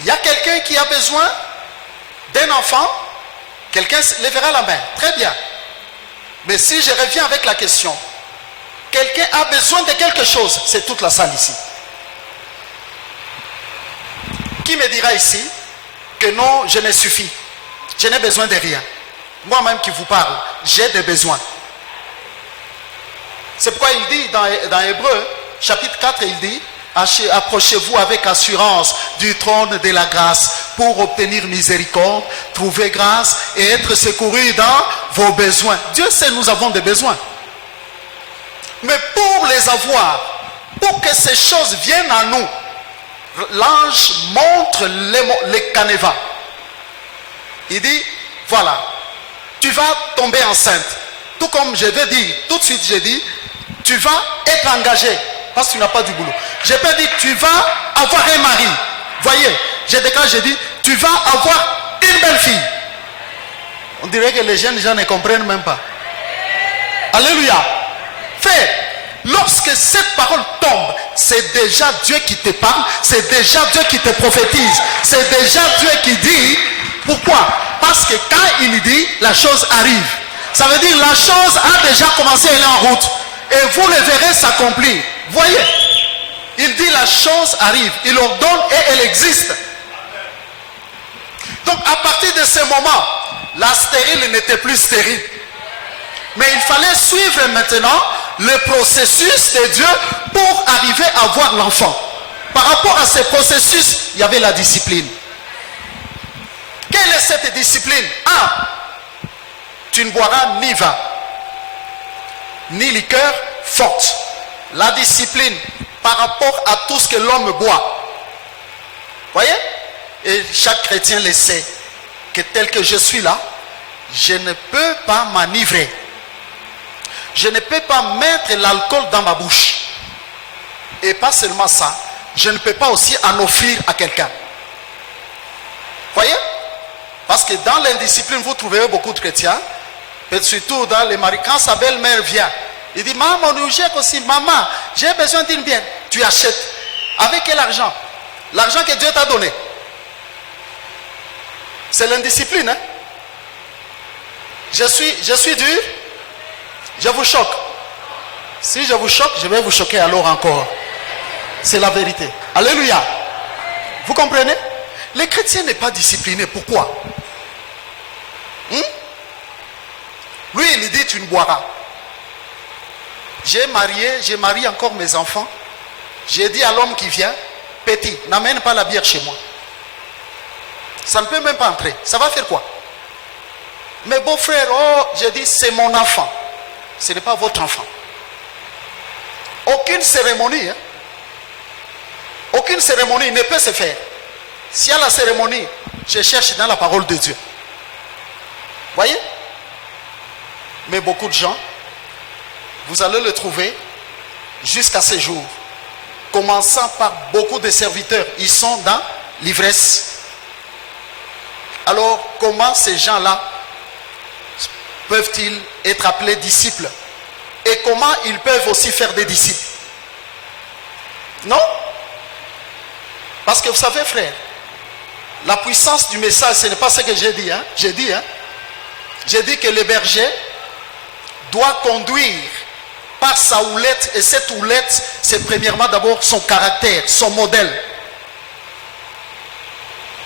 il y a quelqu'un qui a besoin d'un enfant, quelqu'un lèvera la main. Très bien. Mais si je reviens avec la question, quelqu'un a besoin de quelque chose, c'est toute la salle ici. Qui me dira ici que non, je me suffis, je n'ai besoin de rien? Moi-même qui vous parle, j'ai des besoins. C'est pourquoi il dit dans Hébreux, chapitre 4, il dit, approchez-vous avec assurance du trône de la grâce pour obtenir miséricorde, trouver grâce et être secouru dans vos besoins. Dieu sait, nous avons des besoins. Mais pour les avoir, pour que ces choses viennent à nous, l'ange montre les canevas. Il dit, voilà, tu vas tomber enceinte. Tout comme je vais dire, tout de suite j'ai dit, tu vas être engagé parce que tu n'as pas du boulot. Je peux dire, tu vas avoir un mari. Voyez, j'ai déclaré, j'ai dit, tu vas avoir une belle fille. On dirait que les jeunes gens ne comprennent même pas. Alléluia. Frère, lorsque cette parole tombe, c'est déjà Dieu qui te parle, c'est déjà Dieu qui te prophétise, c'est déjà Dieu qui dit. Pourquoi? Parce que quand il dit, la chose arrive. Ça veut dire la chose a déjà commencé, elle est en route. Et vous le verrez s'accomplir. Voyez, il dit la chose arrive, il ordonne et elle existe. Donc à partir de ce moment, la stérile n'était plus stérile. Mais il fallait suivre maintenant le processus de Dieu pour arriver à voir l'enfant. Par rapport à ce processus, il y avait la discipline. Quelle est cette discipline? 1. Tu ne boiras ni vin, ni liqueur forte. La discipline par rapport à tout ce que l'homme boit. Voyez? Et chaque chrétien le sait, que tel que je suis là, je ne peux pas m'enivrer. Je ne peux pas mettre l'alcool dans ma bouche. Et pas seulement ça, je ne peux pas aussi en offrir à quelqu'un. Voyez? Parce que dans l'indiscipline, vous trouverez beaucoup de chrétiens, et surtout dans les maris. Quand sa belle-mère vient, il dit, maman, on nous jette aussi, maman, j'ai besoin d'une bière. Tu achètes. Avec quel argent? L'argent que Dieu t'a donné. C'est l'indiscipline. Hein? Je suis dur. Je vous choque. Si je vous choque, je vais vous choquer alors encore. C'est la vérité. Alléluia. Vous comprenez? Les chrétiens n'est pas discipliné. Pourquoi? Lui, il dit tu ne boiras. J'ai marié encore mes enfants. J'ai dit à l'homme qui vient, petit, n'amène pas la bière chez moi. Ça ne peut même pas entrer. Ça va faire quoi? Mes beaux-frères, oh, j'ai dit, c'est mon enfant. Ce n'est pas votre enfant. Aucune cérémonie, hein? Aucune cérémonie ne peut se faire. S'il y a la cérémonie, je cherche dans la parole de Dieu. Voyez? Mais beaucoup de gens, vous allez le trouver jusqu'à ce jour. Commençant par beaucoup de serviteurs, ils sont dans l'ivresse. Alors, comment ces gens-là peuvent-ils être appelés disciples? Et comment ils peuvent aussi faire des disciples? Non? Parce que vous savez, frère, la puissance du message, ce n'est pas ce que j'ai dit. Hein? J'ai dit que le berger doit conduire par sa houlette, et cette houlette, c'est premièrement d'abord son caractère, son modèle.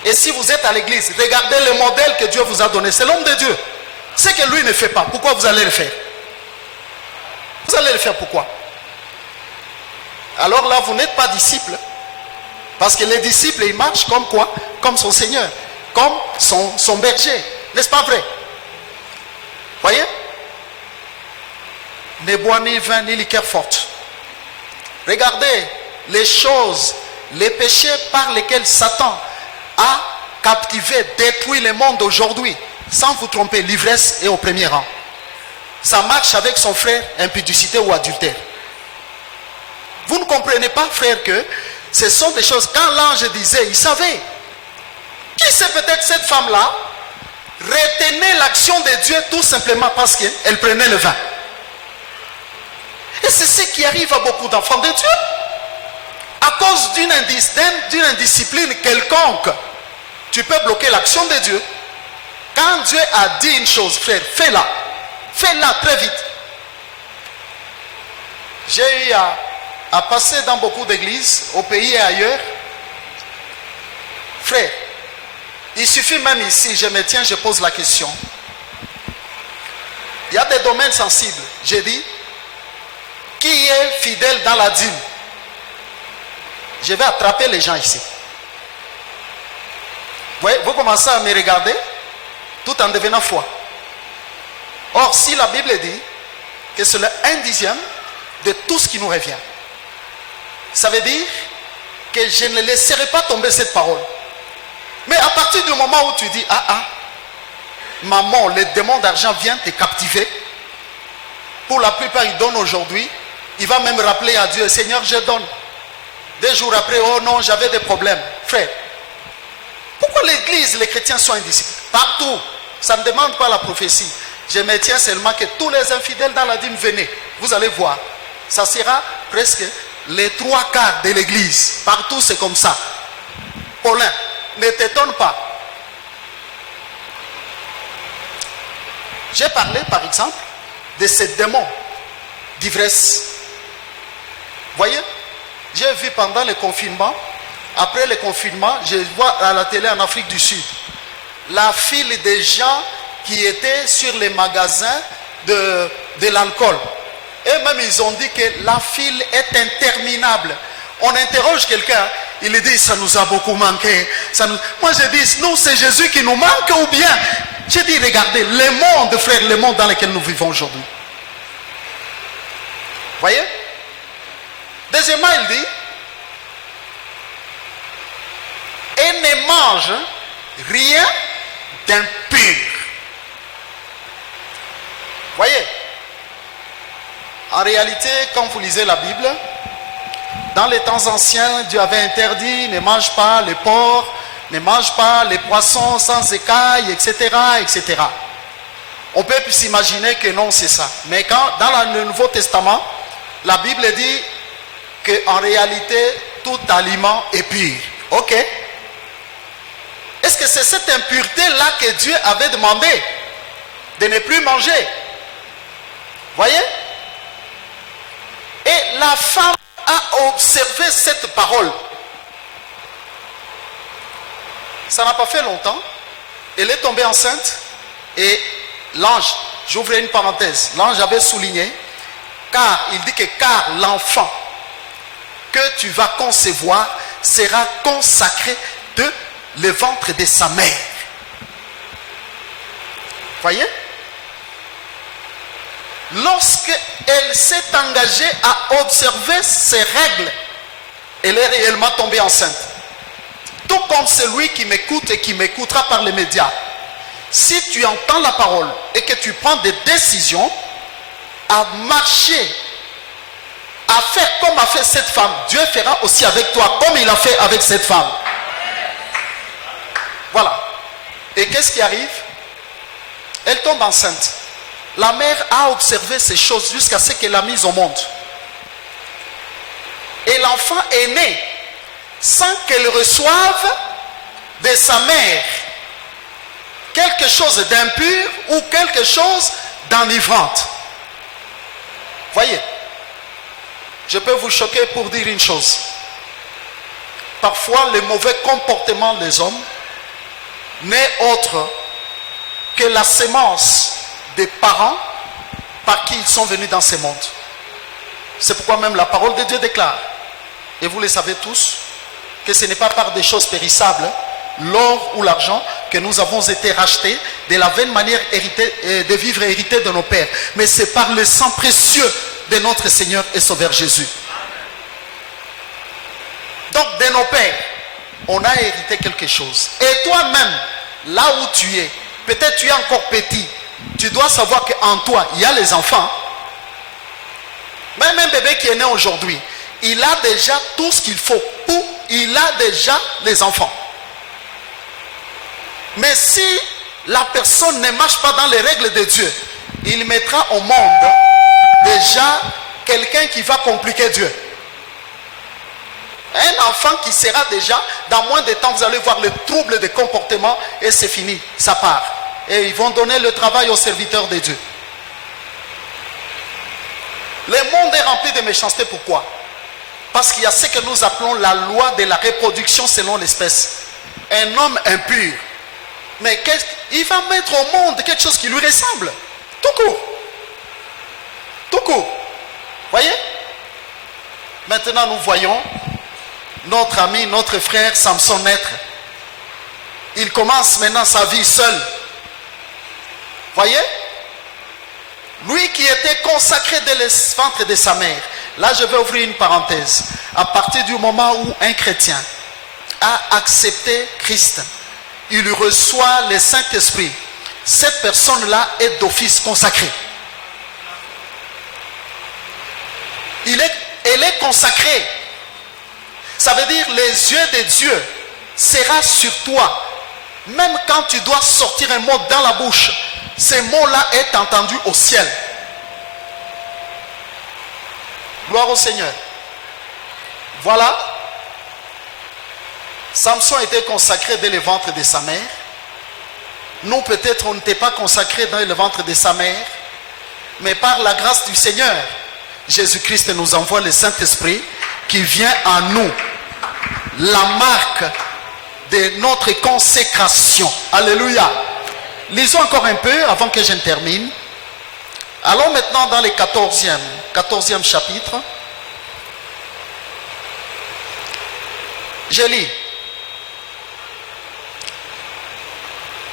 Et si vous êtes à l'église, regardez le modèle que Dieu vous a donné. C'est l'homme de Dieu. Ce que lui ne fait pas, pourquoi vous allez le faire? Vous allez le faire pourquoi? Alors là, vous n'êtes pas disciple. Parce que les disciples, ils marchent comme quoi? Comme son Seigneur, comme son berger. N'est-ce pas vrai? Voyez? Ne bois ni vin ni liqueur forte. Regardez les choses, les péchés par lesquels Satan a captivé, détruit le monde aujourd'hui. Sans vous tromper, l'ivresse est au premier rang. Ça marche avec son frère, impudicité ou adultère. Vous ne comprenez pas, frère, que ce sont des choses, quand l'ange disait, il savait. Qui c'est peut-être cette femme-là retenait l'action de Dieu tout simplement parce qu'elle prenait le vin. Et c'est ce qui arrive à beaucoup d'enfants de Dieu. À cause d'une indiscipline quelconque, tu peux bloquer l'action de Dieu. Quand Dieu a dit une chose, frère, fais-la. Fais-la très vite. J'ai eu à passer dans beaucoup d'églises, au pays et ailleurs. Frère, il suffit même ici, je me tiens, je pose la question. Il y a des domaines sensibles. J'ai dit, qui est fidèle dans la dîme? Je vais attraper les gens ici. Vous commencez à me regarder tout en devenant foi. Or, si la Bible dit que c'est le 1/10 de tout ce qui nous revient, ça veut dire que je ne laisserai pas tomber cette parole. Mais à partir du moment où tu dis, maman, le démon d'argent vient te captiver, pour la plupart, ils donnent aujourd'hui, il va même rappeler à Dieu, Seigneur, je donne. 2 jours après, oh non, j'avais des problèmes. Frère, pourquoi l'église, les chrétiens sont indisciplinés? Partout, ça ne demande pas la prophétie. Je me tiens seulement que tous les infidèles dans la dîme, venez. Vous allez voir, ça sera presque les 3/4 de l'église. Partout, c'est comme ça. Paulin, ne t'étonne pas. J'ai parlé, par exemple, de ces démons d'ivresse. Voyez, j'ai vu pendant le confinement, après le confinement, je vois à la télé en Afrique du Sud, la file des gens qui étaient sur les magasins de l'alcool. Et même ils ont dit que la file est interminable. On interroge quelqu'un, il dit ça nous a beaucoup manqué. Moi je dis, nous c'est Jésus qui nous manque ou bien? Je dis, regardez, le monde, frère, le monde dans lequel nous vivons aujourd'hui. Voyez? Deuxièmement, il dit, et ne mange rien d'impur. Voyez? En réalité, quand vous lisez la Bible, dans les temps anciens, Dieu avait interdit, ne mange pas les porcs, ne mange pas les poissons sans écailles, etc., etc. On peut s'imaginer que non, c'est ça. Mais quand, dans le Nouveau Testament, la Bible dit qu'en réalité, tout aliment est pur. Ok. Est-ce que c'est cette impureté-là que Dieu avait demandé de ne plus manger? Voyez? Et la femme a observé cette parole. Ça n'a pas fait longtemps. Elle est tombée enceinte et l'ange, j'ouvre une parenthèse, l'ange avait souligné, car il dit que car l'enfant que tu vas concevoir sera consacré de le ventre de sa mère. Voyez? Lorsqu'elle s'est engagée à observer ces règles, elle est réellement tombée enceinte. Tout comme celui qui m'écoute et qui m'écoutera par les médias. Si tu entends la parole et que tu prends des décisions à marcher, à faire comme a fait cette femme, Dieu fera aussi avec toi comme il a fait avec cette femme. Voilà. Et qu'est-ce qui arrive? Elle tombe enceinte. La mère a observé ces choses jusqu'à ce qu'elle l'a mise au monde. Et l'enfant est né sans qu'elle reçoive de sa mère quelque chose d'impur ou quelque chose d'enivrante. Voyez, je peux vous choquer pour dire une chose. Parfois, le mauvais comportement des hommes n'est autre que la sémence des parents par qui ils sont venus dans ce monde. C'est pourquoi même la parole de Dieu déclare, et vous le savez tous, que ce n'est pas par des choses périssables, l'or ou l'argent, que nous avons été rachetés de la vaine manière de vivre héritée de nos pères, mais c'est par le sang précieux de notre Seigneur et Sauveur Jésus. Donc de nos pères, on a hérité quelque chose. Et toi-même, là où tu es, peut-être tu es encore petit, tu dois savoir qu'en toi, il y a les enfants. Même un bébé qui est né aujourd'hui, il a déjà tout ce qu'il faut pour, il a déjà les enfants. Mais si la personne ne marche pas dans les règles de Dieu, il mettra au monde déjà quelqu'un qui va compliquer Dieu. Un enfant qui sera déjà, dans moins de temps, vous allez voir le trouble de comportement et c'est fini, ça part. Et ils vont donner le travail aux serviteurs de Dieu. Le monde est rempli de méchanceté, pourquoi? Parce qu'il y a ce que nous appelons la loi de la reproduction selon l'espèce. Un homme impur, mais il va mettre au monde quelque chose qui lui ressemble. Tout court. Tout court. Voyez? Maintenant, nous voyons notre ami, notre frère Samson naître. Il commence maintenant sa vie seul. Voyez? Lui qui était consacré dès le ventre de sa mère. Là, je vais ouvrir une parenthèse. À partir du moment où un chrétien a accepté Christ, il reçoit le Saint-Esprit. Cette personne-là est d'office consacrée. Elle est consacrée. Ça veut dire les yeux de Dieu seront sur toi. Même quand tu dois sortir un mot dans la bouche, ces mots-là est entendu au ciel. Gloire au Seigneur. Voilà. Samson était consacré dès le ventre de sa mère. Nous, peut-être, on n'était pas consacré dans le ventre de sa mère. Mais par la grâce du Seigneur, Jésus-Christ nous envoie le Saint-Esprit qui vient en nous. La marque de notre consécration. Alléluia. Lisons encore un peu avant que je ne termine. Allons maintenant dans le 14e chapitre. Je lis.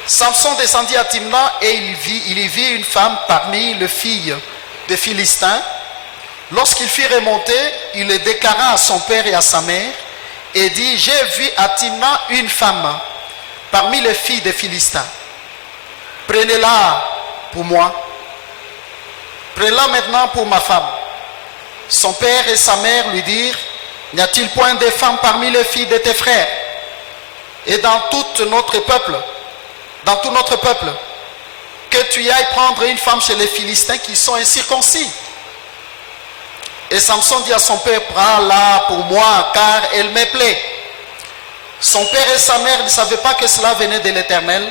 Samson descendit à Timna et il y vit une femme parmi les filles des Philistins. Lorsqu'il fit remonter, il le déclara à son père et à sa mère et dit, j'ai vu à Timna une femme parmi les filles des Philistins. Prenez-la pour moi. Prenez-la maintenant pour ma femme. Son père et sa mère lui dirent, n'y a-t-il point de femmes parmi les filles de tes frères et dans tout notre peuple, que tu ailles prendre une femme chez les Philistins qui sont incirconcis? Et Samson dit à son père, prends-la pour moi, car elle me plaît. Son père et sa mère ne savaient pas que cela venait de l'Éternel,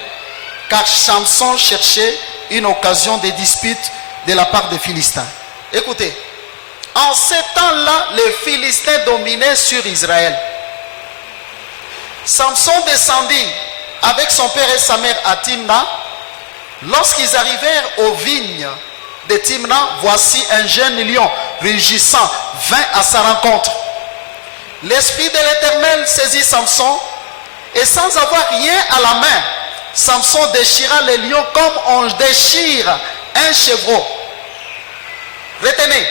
car Samson cherchait une occasion de dispute de la part des Philistins. Écoutez, en ces temps-là, les Philistins dominaient sur Israël. Samson descendit avec son père et sa mère à Timna. Lorsqu'ils arrivèrent aux vignes de Timna, voici un jeune lion rugissant vint à sa rencontre. L'esprit de l'Éternel saisit Samson et sans avoir rien à la main, Samson déchira le lion comme on déchire un chevreau. Retenez,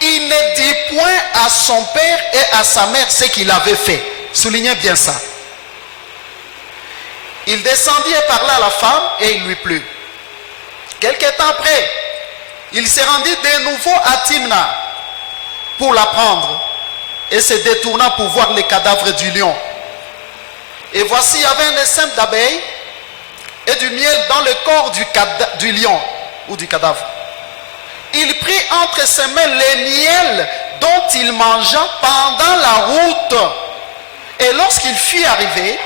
il ne dit point à son père et à sa mère ce qu'il avait fait. Soulignez bien ça. Il descendit et parla à la femme et il lui plut. Quelque temps après, il se rendit de nouveau à Timna pour la prendre et se détourna pour voir les cadavres du lion. Et voici, il y avait un essaim d'abeilles et du miel dans le corps du lion ou du cadavre. Il prit entre ses mains le miel dont il mangea pendant la route. Et lorsqu'il fut arrivé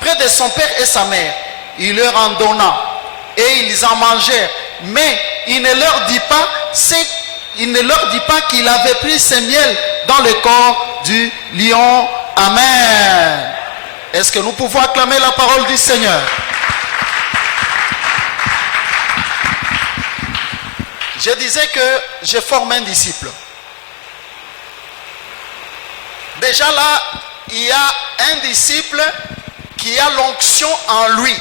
près de son père et sa mère, il leur en donna et ils en mangèrent. Mais il ne leur dit pas qu'il avait pris ce miel dans le corps du lion. Amen. Est-ce que nous pouvons acclamer la parole du Seigneur? Je disais que je forme un disciple. Déjà là, il y a un disciple qui a l'onction en lui.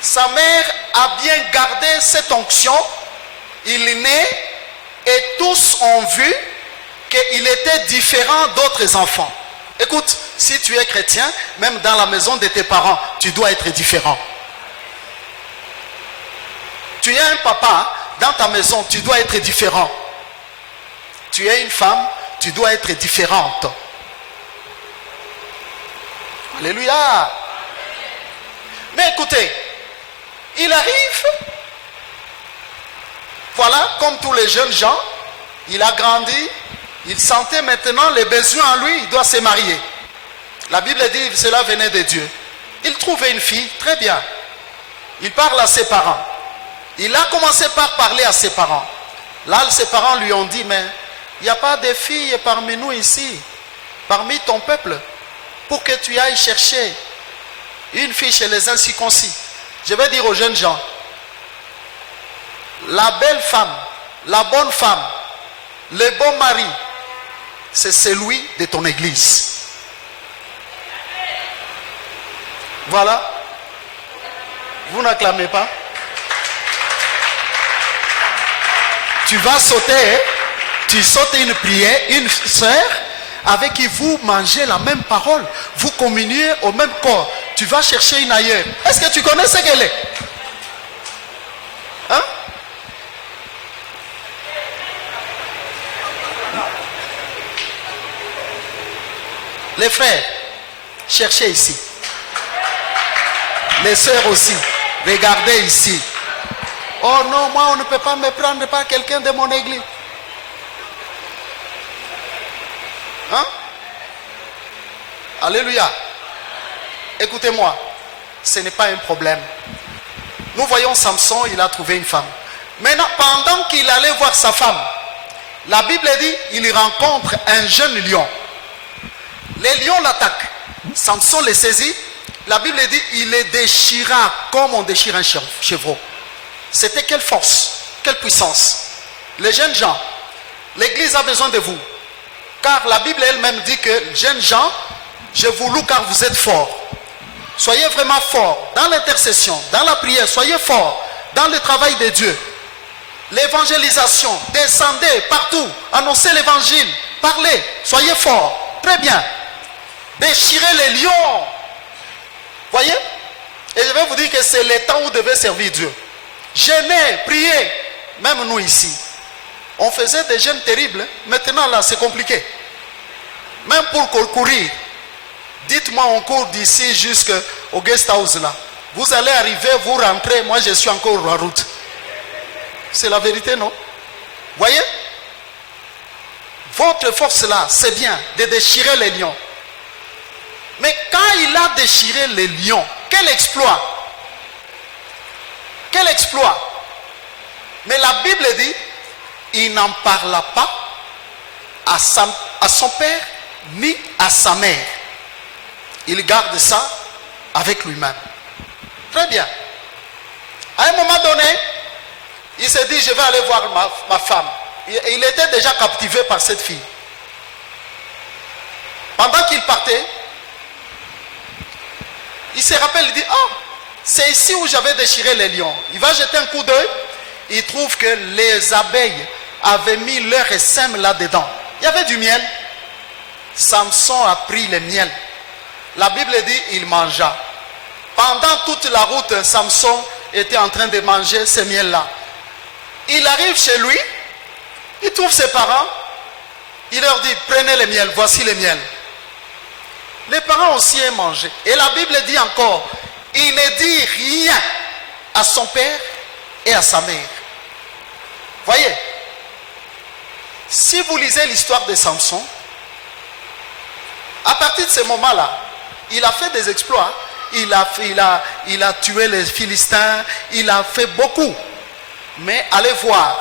Sa mère a bien gardé cette onction. Il est né et tous ont vu qu'il était différent d'autres enfants. Écoute, si tu es chrétien, même dans la maison de tes parents, tu dois être différent. Tu es un papa, dans ta maison, tu dois être différent. Tu es une femme, tu dois être différente. Alléluia. Mais écoutez, il arrive, voilà, comme tous les jeunes gens, il a grandi, il sentait maintenant les besoins en lui, il doit se marier. La Bible dit que cela venait de Dieu. Il trouvait une fille, très bien. Il parle à ses parents. Il a commencé par parler à ses parents. Là, ses parents lui ont dit, mais il n'y a pas de filles parmi nous ici, parmi ton peuple, pour que tu ailles chercher une fille chez les incirconcis. Je vais dire aux jeunes gens, la belle femme, la bonne femme, le bon mari, c'est celui de ton église. Voilà. Vous n'acclamez pas? Tu vas sauter, hein? Tu sautes une prière, une sœur avec qui vous mangez la même parole, vous communiez au même corps. Tu vas chercher une ailleurs. Est-ce que tu connais ce qu'elle est? Hein? Les frères, cherchez ici. Les sœurs aussi, regardez ici. Oh non, moi on ne peut pas me prendre par quelqu'un de mon église. Hein? Alléluia. Écoutez-moi, ce n'est pas un problème. Nous voyons Samson, il a trouvé une femme. Maintenant, pendant qu'il allait voir sa femme, la Bible dit, il rencontre un jeune lion. Les lions l'attaquent. Samson les saisit. La Bible dit, il les déchira comme on déchire un chevreau. C'était quelle force, quelle puissance. Les jeunes gens, l'église a besoin de vous. Car la Bible elle-même dit que, jeunes gens, je vous loue car vous êtes forts. Soyez vraiment forts dans l'intercession, dans la prière, soyez forts dans le travail de Dieu. L'évangélisation, descendez partout, annoncez l'évangile, parlez, soyez forts. Très bien. Déchirez les lions. Voyez? Et je vais vous dire que c'est le temps où vous devez servir Dieu. Jeûner, prier, même nous ici. On faisait des jeûnes terribles. Maintenant là, c'est compliqué. Même pour courir. Dites-moi, on court d'ici jusqu'au guest house là. Vous allez arriver, vous rentrez. Moi, je suis encore en route. C'est la vérité, non? Voyez? votre force là, c'est bien de déchirer les lions. Mais quand il a déchiré les lions, quel exploit? Quel exploit? Mais la Bible dit, il n'en parla pas à son père ni à sa mère. Il garde ça avec lui-même. Très bien. À un moment donné, il s'est dit, je vais aller voir ma femme. Il était déjà captivé par cette fille. Pendant qu'il partait, il se rappelle, il dit, ah, c'est ici où j'avais déchiré les lions. Il va jeter un coup d'œil, il trouve que les abeilles avaient mis leur essaim là-dedans. Il y avait du miel. Samson a pris le miel. La Bible dit, il mangea. Pendant toute la route, Samson était en train de manger ce miel-là. Il arrive chez lui, il trouve ses parents, il leur dit, prenez le miel, voici le miel. Les parents aussi aiment manger. Et la Bible dit encore, il ne dit rien à son père et à sa mère. Voyez, si vous lisez l'histoire de Samson, à partir de ce moment-là, il a fait des exploits. Il a tué les Philistins, il a fait beaucoup. Mais allez voir,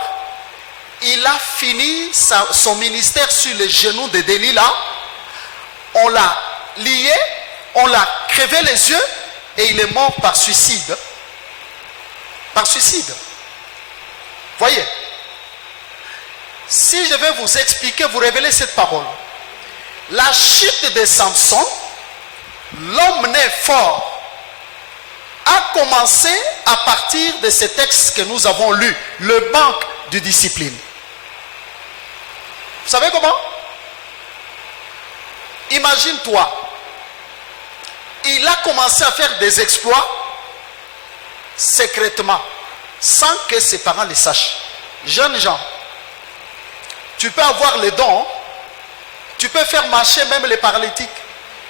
il a fini son ministère sur les genoux de Delilah. On l'a lié, on l'a crevé les yeux et il est mort par suicide. Par suicide. Voyez, si je vais vous expliquer, vous révéler cette parole. La chute de Samson, l'homme né fort, a commencé à partir de ce texte que nous avons lu, le manque de discipline. Vous savez comment? Imagine-toi, il a commencé à faire des exploits secrètement, sans que ses parents le sachent. Jeunes gens, tu peux avoir les dons, tu peux faire marcher même les paralytiques,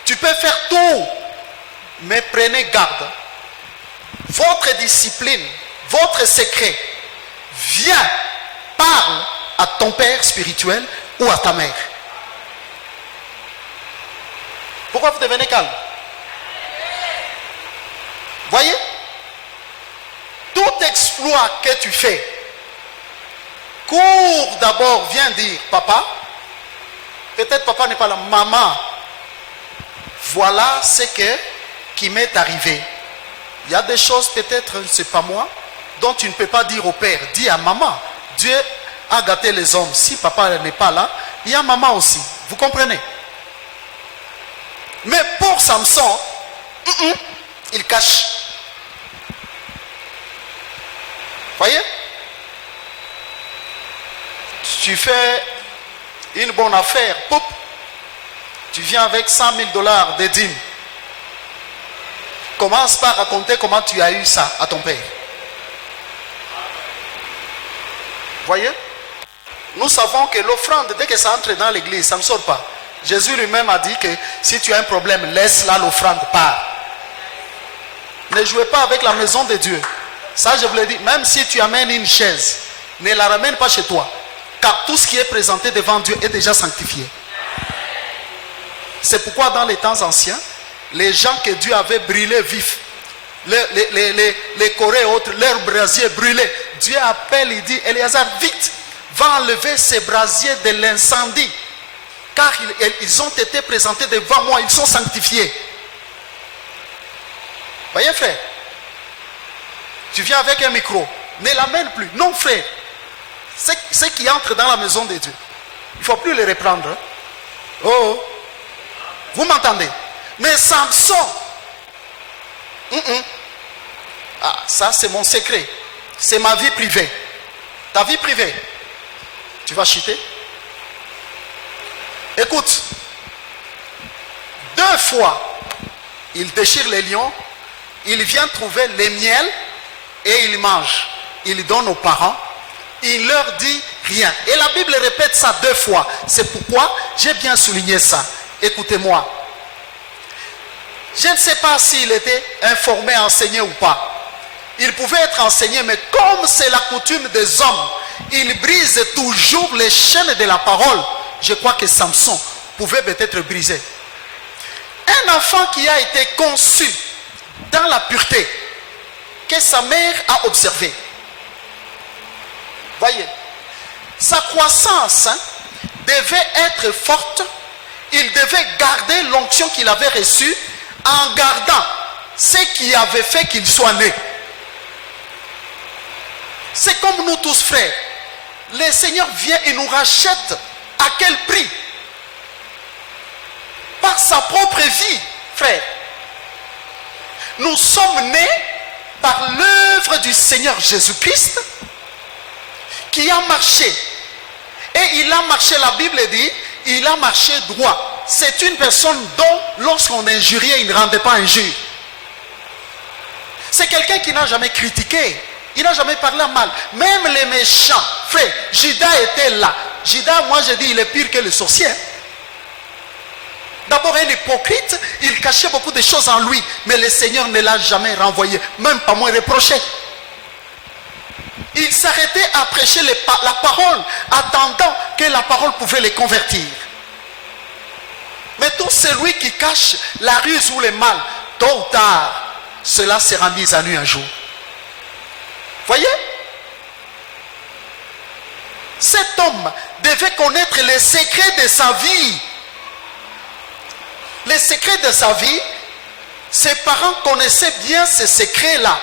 tu peux faire tout, mais prenez garde. Votre discipline, votre secret, viens, parle à ton père spirituel ou à ta mère. Pourquoi vous devenez calme? Voyez? Tout exploit que tu fais, cours d'abord, viens dire, papa, peut-être papa n'est pas là, maman, voilà ce qui m'est arrivé. Il y a des choses peut-être, c'est pas moi, dont tu ne peux pas dire au père. Dis à maman. Dieu a gâté les hommes. Si papa n'est pas là, il y a maman aussi. Vous comprenez? Mais pour Samson, il cache. Voyez? Tu fais une bonne affaire, poup, tu viens avec 100 000 $ de dîmes. Commence par raconter comment tu as eu ça à ton père. Voyez? Nous savons que l'offrande, dès que ça entre dans l'église, ça ne sort pas. Jésus lui-même a dit que si tu as un problème, laisse là l'offrande, part. Ne jouez pas avec la maison de Dieu. Ça, je vous l'ai dit, même si tu amènes une chaise, ne la ramène pas chez toi. Car tout ce qui est présenté devant Dieu est déjà sanctifié. C'est pourquoi dans les temps anciens, les gens que Dieu avait brûlés vifs, les Corées et autres, leurs brasiers brûlés, Dieu appelle, il dit, Éléazar, vite, va enlever ces brasiers de l'incendie. Car ils ont été présentés devant moi, ils sont sanctifiés. Voyez frère, tu viens avec un micro, ne l'amène plus. Non frère, ceux qui entrent dans la maison de Dieu, il ne faut plus les reprendre. Oh, vous m'entendez? Mais Samson, ah, ça c'est mon secret, c'est ma vie privée. Ta vie privée, tu vas chuter. Écoute, 2 fois, il déchire les lions, il vient trouver les miels et il mange. Il donne aux parents, il leur dit rien. Et la Bible répète ça 2 fois. C'est pourquoi j'ai bien souligné ça. Écoutez-moi. Je ne sais pas s'il était informé, enseigné ou pas. Il pouvait être enseigné, mais comme c'est la coutume des hommes, il brise toujours les chaînes de la parole je crois que Samson pouvait peut-être briser. Un enfant qui a été conçu dans la pureté, que sa mère a observé. Voyez, sa croissance devait être forte. Il devait garder l'onction qu'il avait reçue en gardant ce qui avait fait qu'il soit né. C'est comme nous tous, frères. Le Seigneur vient et nous rachète. À quel prix? Par sa propre vie, frère. Nous sommes nés par l'œuvre du Seigneur Jésus-Christ qui a marché. Et il a marché, la Bible dit, il a marché droit. C'est une personne dont, lorsqu'on injuriait, il ne rendait pas injure. C'est quelqu'un qui n'a jamais critiqué. Il n'a jamais parlé mal. Même les méchants, frère, Judas était là. Judas, moi je dis, il est pire que le sorcier. D'abord un hypocrite, il cachait beaucoup de choses en lui, mais le Seigneur ne l'a jamais renvoyé, même pas moins reproché. Il s'arrêtait à prêcher la parole, attendant que la parole pouvait les convertir. Mais tout celui qui cache la ruse ou le mal, tôt ou tard, cela sera mis à nu un jour. Voyez? Cet homme devait connaître les secrets de sa vie. Les secrets de sa vie, ses parents connaissaient bien ces secrets-là.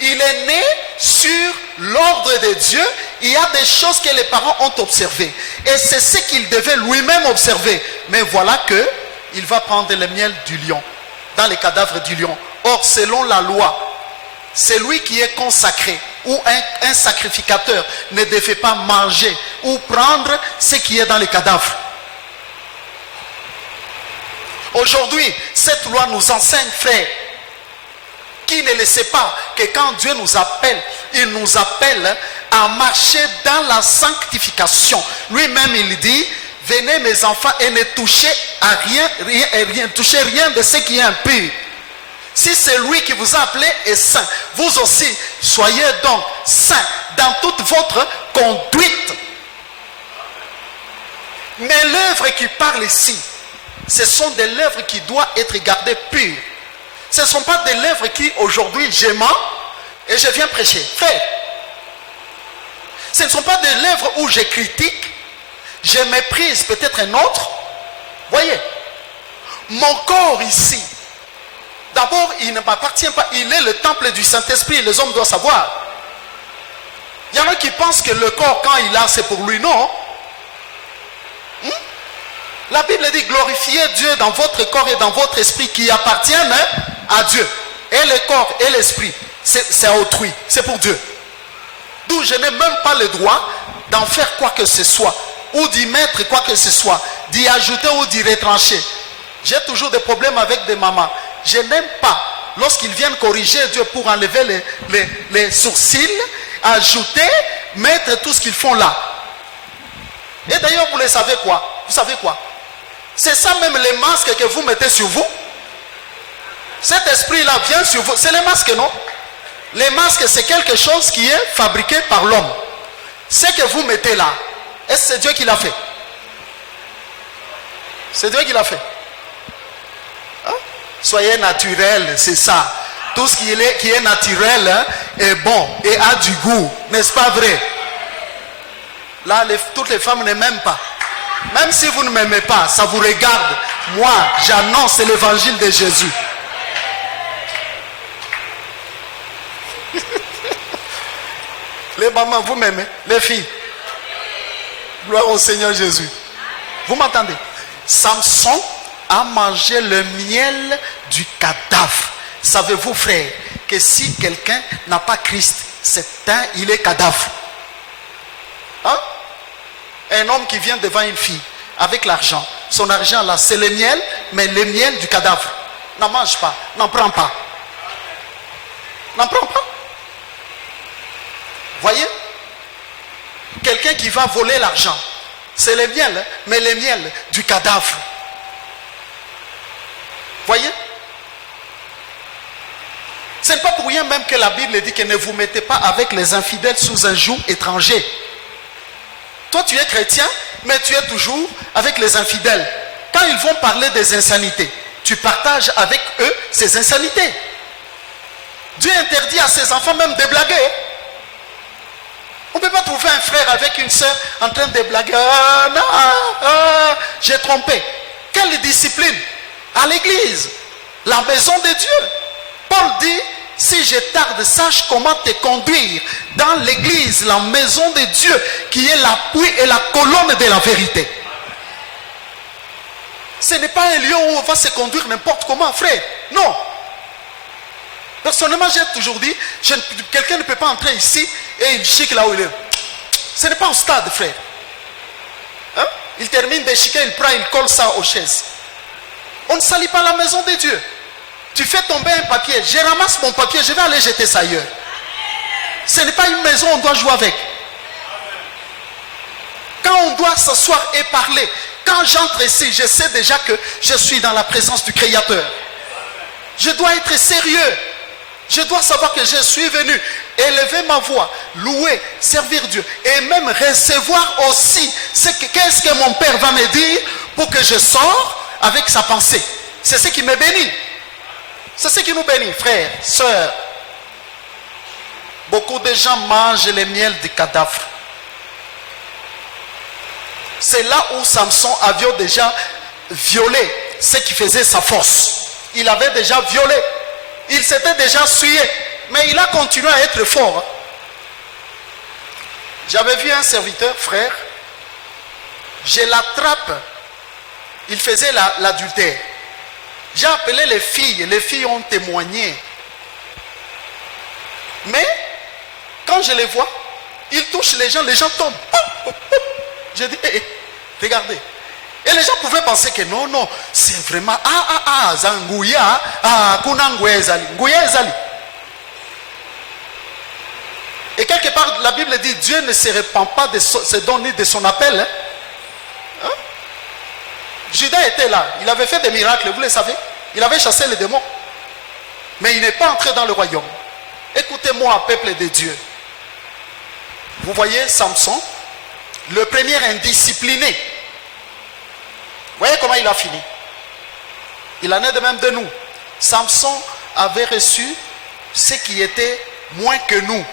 Il est né sur l'ordre de Dieu. Il y a des choses que les parents ont observées. Et c'est ce qu'il devait lui-même observer. Mais voilà que il va prendre le miel du lion, dans les cadavres du lion. Or, selon la loi, celui qui est consacré ou un sacrificateur ne devait pas manger ou prendre ce qui est dans les cadavres. Aujourd'hui, cette loi nous enseigne, frère, qui ne le sait pas, que quand Dieu nous appelle, il nous appelle à marcher dans la sanctification. Lui-même, il dit, venez mes enfants et ne touchez à rien, touchez rien de ce qui est impur. Si c'est lui qui vous a appelé est saint, vous aussi, soyez donc saints dans toute votre conduite. Mais l'œuvre qui parle ici, ce sont des lèvres qui doivent être gardées pures. Ce ne sont pas des lèvres qui, aujourd'hui, je mens et je viens prêcher. Frère, ce ne sont pas des lèvres où je critique, je méprise peut-être un autre. Voyez, mon corps ici, d'abord, il ne m'appartient pas. Il est le temple du Saint-Esprit. Les hommes doivent savoir. Il y en a qui pensent que le corps, quand il a, c'est pour lui. Non. La Bible dit, glorifiez Dieu dans votre corps et dans votre esprit qui appartiennent à Dieu. Et le corps et l'esprit, c'est à autrui. C'est pour Dieu. D'où je n'ai même pas le droit d'en faire quoi que ce soit. Ou d'y mettre quoi que ce soit. D'y ajouter ou d'y retrancher. J'ai toujours des problèmes avec des mamans. Je n'aime pas, lorsqu'ils viennent corriger Dieu pour enlever les sourcils, ajouter, mettre tout ce qu'ils font là. Et d'ailleurs, vous le savez quoi? Vous savez quoi? C'est ça même les masques que vous mettez sur vous. Cet esprit-là vient sur vous. C'est les masques, non? Les masques, c'est quelque chose qui est fabriqué par l'homme. Ce que vous mettez là, est-ce que c'est Dieu qui l'a fait? C'est Dieu qui l'a fait. Soyez naturel, c'est ça. Tout ce qui est naturel hein, est bon et a du goût. N'est-ce pas vrai? Là, toutes les femmes ne m'aiment pas. Même si vous ne m'aimez pas, ça vous regarde. Moi, j'annonce l'évangile de Jésus. Les mamans, vous m'aimez? Les filles? Gloire au Seigneur Jésus. Vous m'entendez? Samson a mangé le miel du cadavre. Savez-vous, frère, que si quelqu'un n'a pas Christ, il est cadavre. Hein? Un homme qui vient devant une fille avec l'argent, son argent là, c'est le miel, mais le miel du cadavre. N'en mange pas, n'en prends pas. N'en prends pas. Voyez? Quelqu'un qui va voler l'argent, c'est le miel, hein, mais le miel du cadavre. Voyez? Ce n'est pas pour rien même que la Bible dit que ne vous mettez pas avec les infidèles sous un joug étranger. Toi, tu es chrétien, mais tu es toujours avec les infidèles. Quand ils vont parler des insanités, tu partages avec eux ces insanités. Dieu interdit à ses enfants même de blaguer. On ne peut pas trouver un frère avec une soeur en train de blaguer. J'ai trompé. Quelle discipline? À l'église, la maison de Dieu. Paul dit, si je tarde, sache comment te conduire dans l'église, la maison de Dieu, qui est l'appui et la colonne de la vérité. Ce n'est pas un lieu où on va se conduire n'importe comment, frère. Non. Personnellement, j'ai toujours dit, quelqu'un ne peut pas entrer ici et il chic là où il est. Ce n'est pas au stade, frère. Hein? Il termine de chiquer, il prend, il colle ça aux chaises. On ne salit pas la maison de Dieu. Tu fais tomber un papier, je ramasse mon papier, je vais aller jeter ça ailleurs. Ce n'est pas une maison, on doit jouer avec. Quand on doit s'asseoir et parler, quand j'entre ici, je sais déjà que je suis dans la présence du Créateur. Je dois être sérieux. Je dois savoir que je suis venu élever ma voix, louer, servir Dieu et même recevoir aussi qu'est-ce que mon Père va me dire pour que je sorte avec sa pensée. C'est ce qui me bénit. C'est ce qui nous bénit, frères, sœurs. Beaucoup de gens mangent le miel du cadavre. C'est là où Samson avait déjà violé ce qui faisait sa force. Il avait déjà violé. Il s'était déjà souillé. Mais il a continué à être fort. J'avais vu un serviteur, frère. Je l'attrape. Il faisait l'adultère. J'ai appelé les filles. Les filles ont témoigné. Mais, quand je les vois, ils touchent les gens tombent. J'ai dit, regardez. Et les gens pouvaient penser que non, c'est vraiment, Zangouya, Ngouya Ezali. Et quelque part, la Bible dit, Dieu ne se répand pas de ses dons ni de son appel. Hein? Judas était là, il avait fait des miracles, vous le savez. Il avait chassé les démons. Mais il n'est pas entré dans le royaume. Écoutez-moi, peuple de Dieu. Vous voyez Samson, le premier indiscipliné. Vous voyez comment il a fini? Il en est de même de nous. Samson avait reçu ce qui était moins que nous.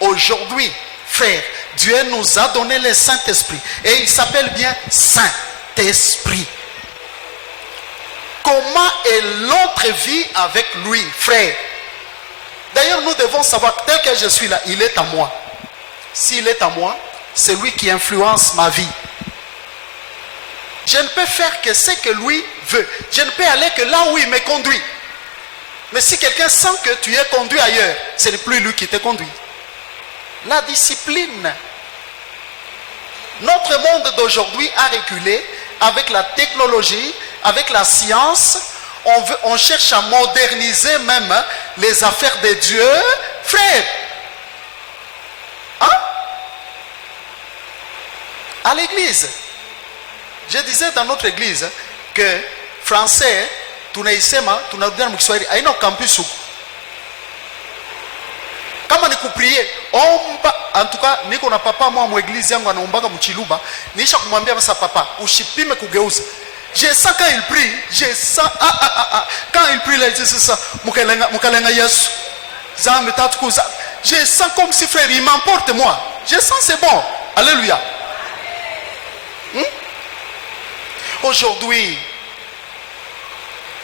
Aujourd'hui, frère, Dieu nous a donné le Saint-Esprit. Et il s'appelle bien Saint-Esprit. Comment est l'autre vie avec lui, frère? D'ailleurs, nous devons savoir, tel que je suis là, il est à moi. S'il est à moi, c'est lui qui influence ma vie. Je ne peux faire que ce que lui veut. Je ne peux aller que là où il me conduit. Mais si quelqu'un sent que tu es conduit ailleurs, ce n'est plus lui qui te conduit. La discipline. Notre monde d'aujourd'hui a reculé avec la technologie, avec la science. On cherche à moderniser même les affaires de Dieu. Frère, hein? À l'église, je disais dans notre église que français, tunaisema, tunarudia mkiswahili, haina campus huko. Kama ni kuprier, omba, en tout cas, niko na papa moi mu église yangu anaombaga mchiluba, niisha kumwambia sasa papa, usipime kugeuza. Je sens quand il prie, je sens quand il prie là, je sens ça, mukalenga Yesu. Zambe tatu kuza. Je sens comme si frère, il m'emporte moi. Je sens c'est bon. Alléluia. Aujourd'hui,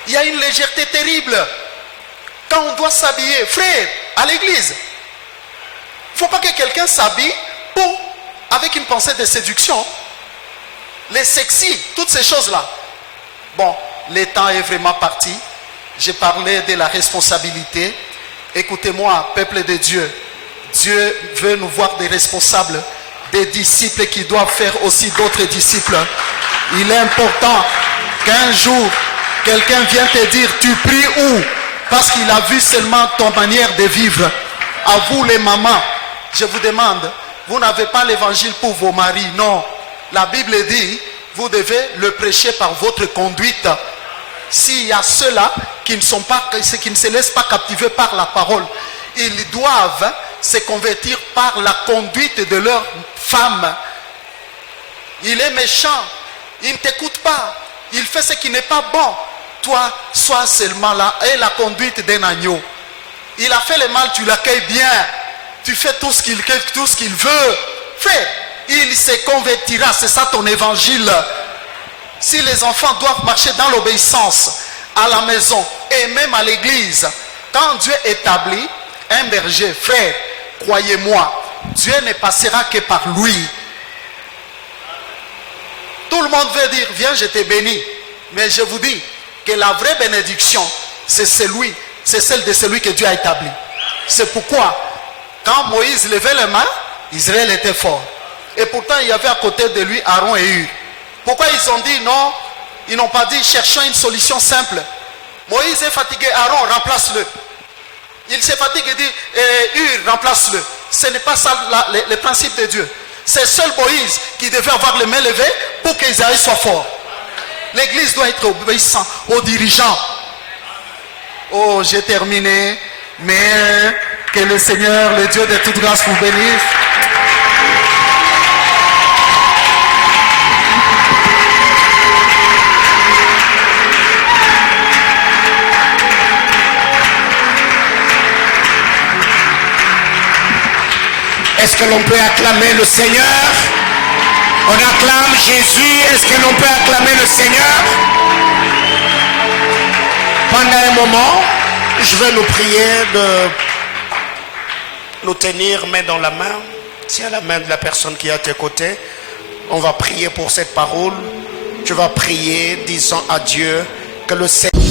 il y a une légèreté terrible quand on doit s'habiller. Frère, à l'église, il ne faut pas que quelqu'un s'habille avec une pensée de séduction. Les sexy, toutes ces choses-là. Bon, le temps est vraiment parti. J'ai parlé de la responsabilité. Écoutez-moi, peuple de Dieu. Dieu veut nous voir des responsables, des disciples qui doivent faire aussi d'autres disciples. Il est important qu'un jour, quelqu'un vienne te dire, tu pries où? Parce qu'il a vu seulement ton manière de vivre. À vous les mamans, je vous demande, vous n'avez pas l'évangile pour vos maris, non. La Bible dit, vous devez le prêcher par votre conduite. S'il y a ceux-là qui ne se laissent pas captiver par la parole, ils doivent se convertir par la conduite de leur femme. il est méchant, il ne t'écoute pas, il fait ce qui n'est pas bon. Toi, sois seulement là, et la conduite d'un agneau. Il a fait le mal, tu l'accueilles bien. Tu fais tout ce qu'il veut. Frère, il se convertira, c'est ça ton évangile. Si les enfants doivent marcher dans l'obéissance, à la maison et même à l'église, quand Dieu établit un berger, frère, croyez-moi, Dieu ne passera que par lui. Tout le monde veut dire, viens, je te bénis. Mais je vous dis que la vraie bénédiction, c'est celle de celui que Dieu a établi. C'est pourquoi, quand Moïse levait les mains, Israël était fort. Et pourtant, il y avait à côté de lui Aaron et Hur. Pourquoi ils ont dit non? Ils n'ont pas dit, cherchons une solution simple. Moïse est fatigué, Aaron, remplace-le. Il se fatigue et dit, Hur, remplace-le. Ce n'est pas ça le principe de Dieu. C'est seul Moïse qui devait avoir les mains levées pour qu'Israël soit fort. L'église doit être obéissante aux dirigeants. Oh, j'ai terminé. Mais que le Seigneur, le Dieu de toute grâce, vous bénisse. Est-ce que l'on peut acclamer le Seigneur? On acclame Jésus. Est-ce que l'on peut acclamer le Seigneur? Pendant un moment, je vais nous prier de nous tenir main dans la main. Tiens la main de la personne qui est à tes côtés. On va prier pour cette parole. Tu vas prier disant à Dieu que le Seigneur...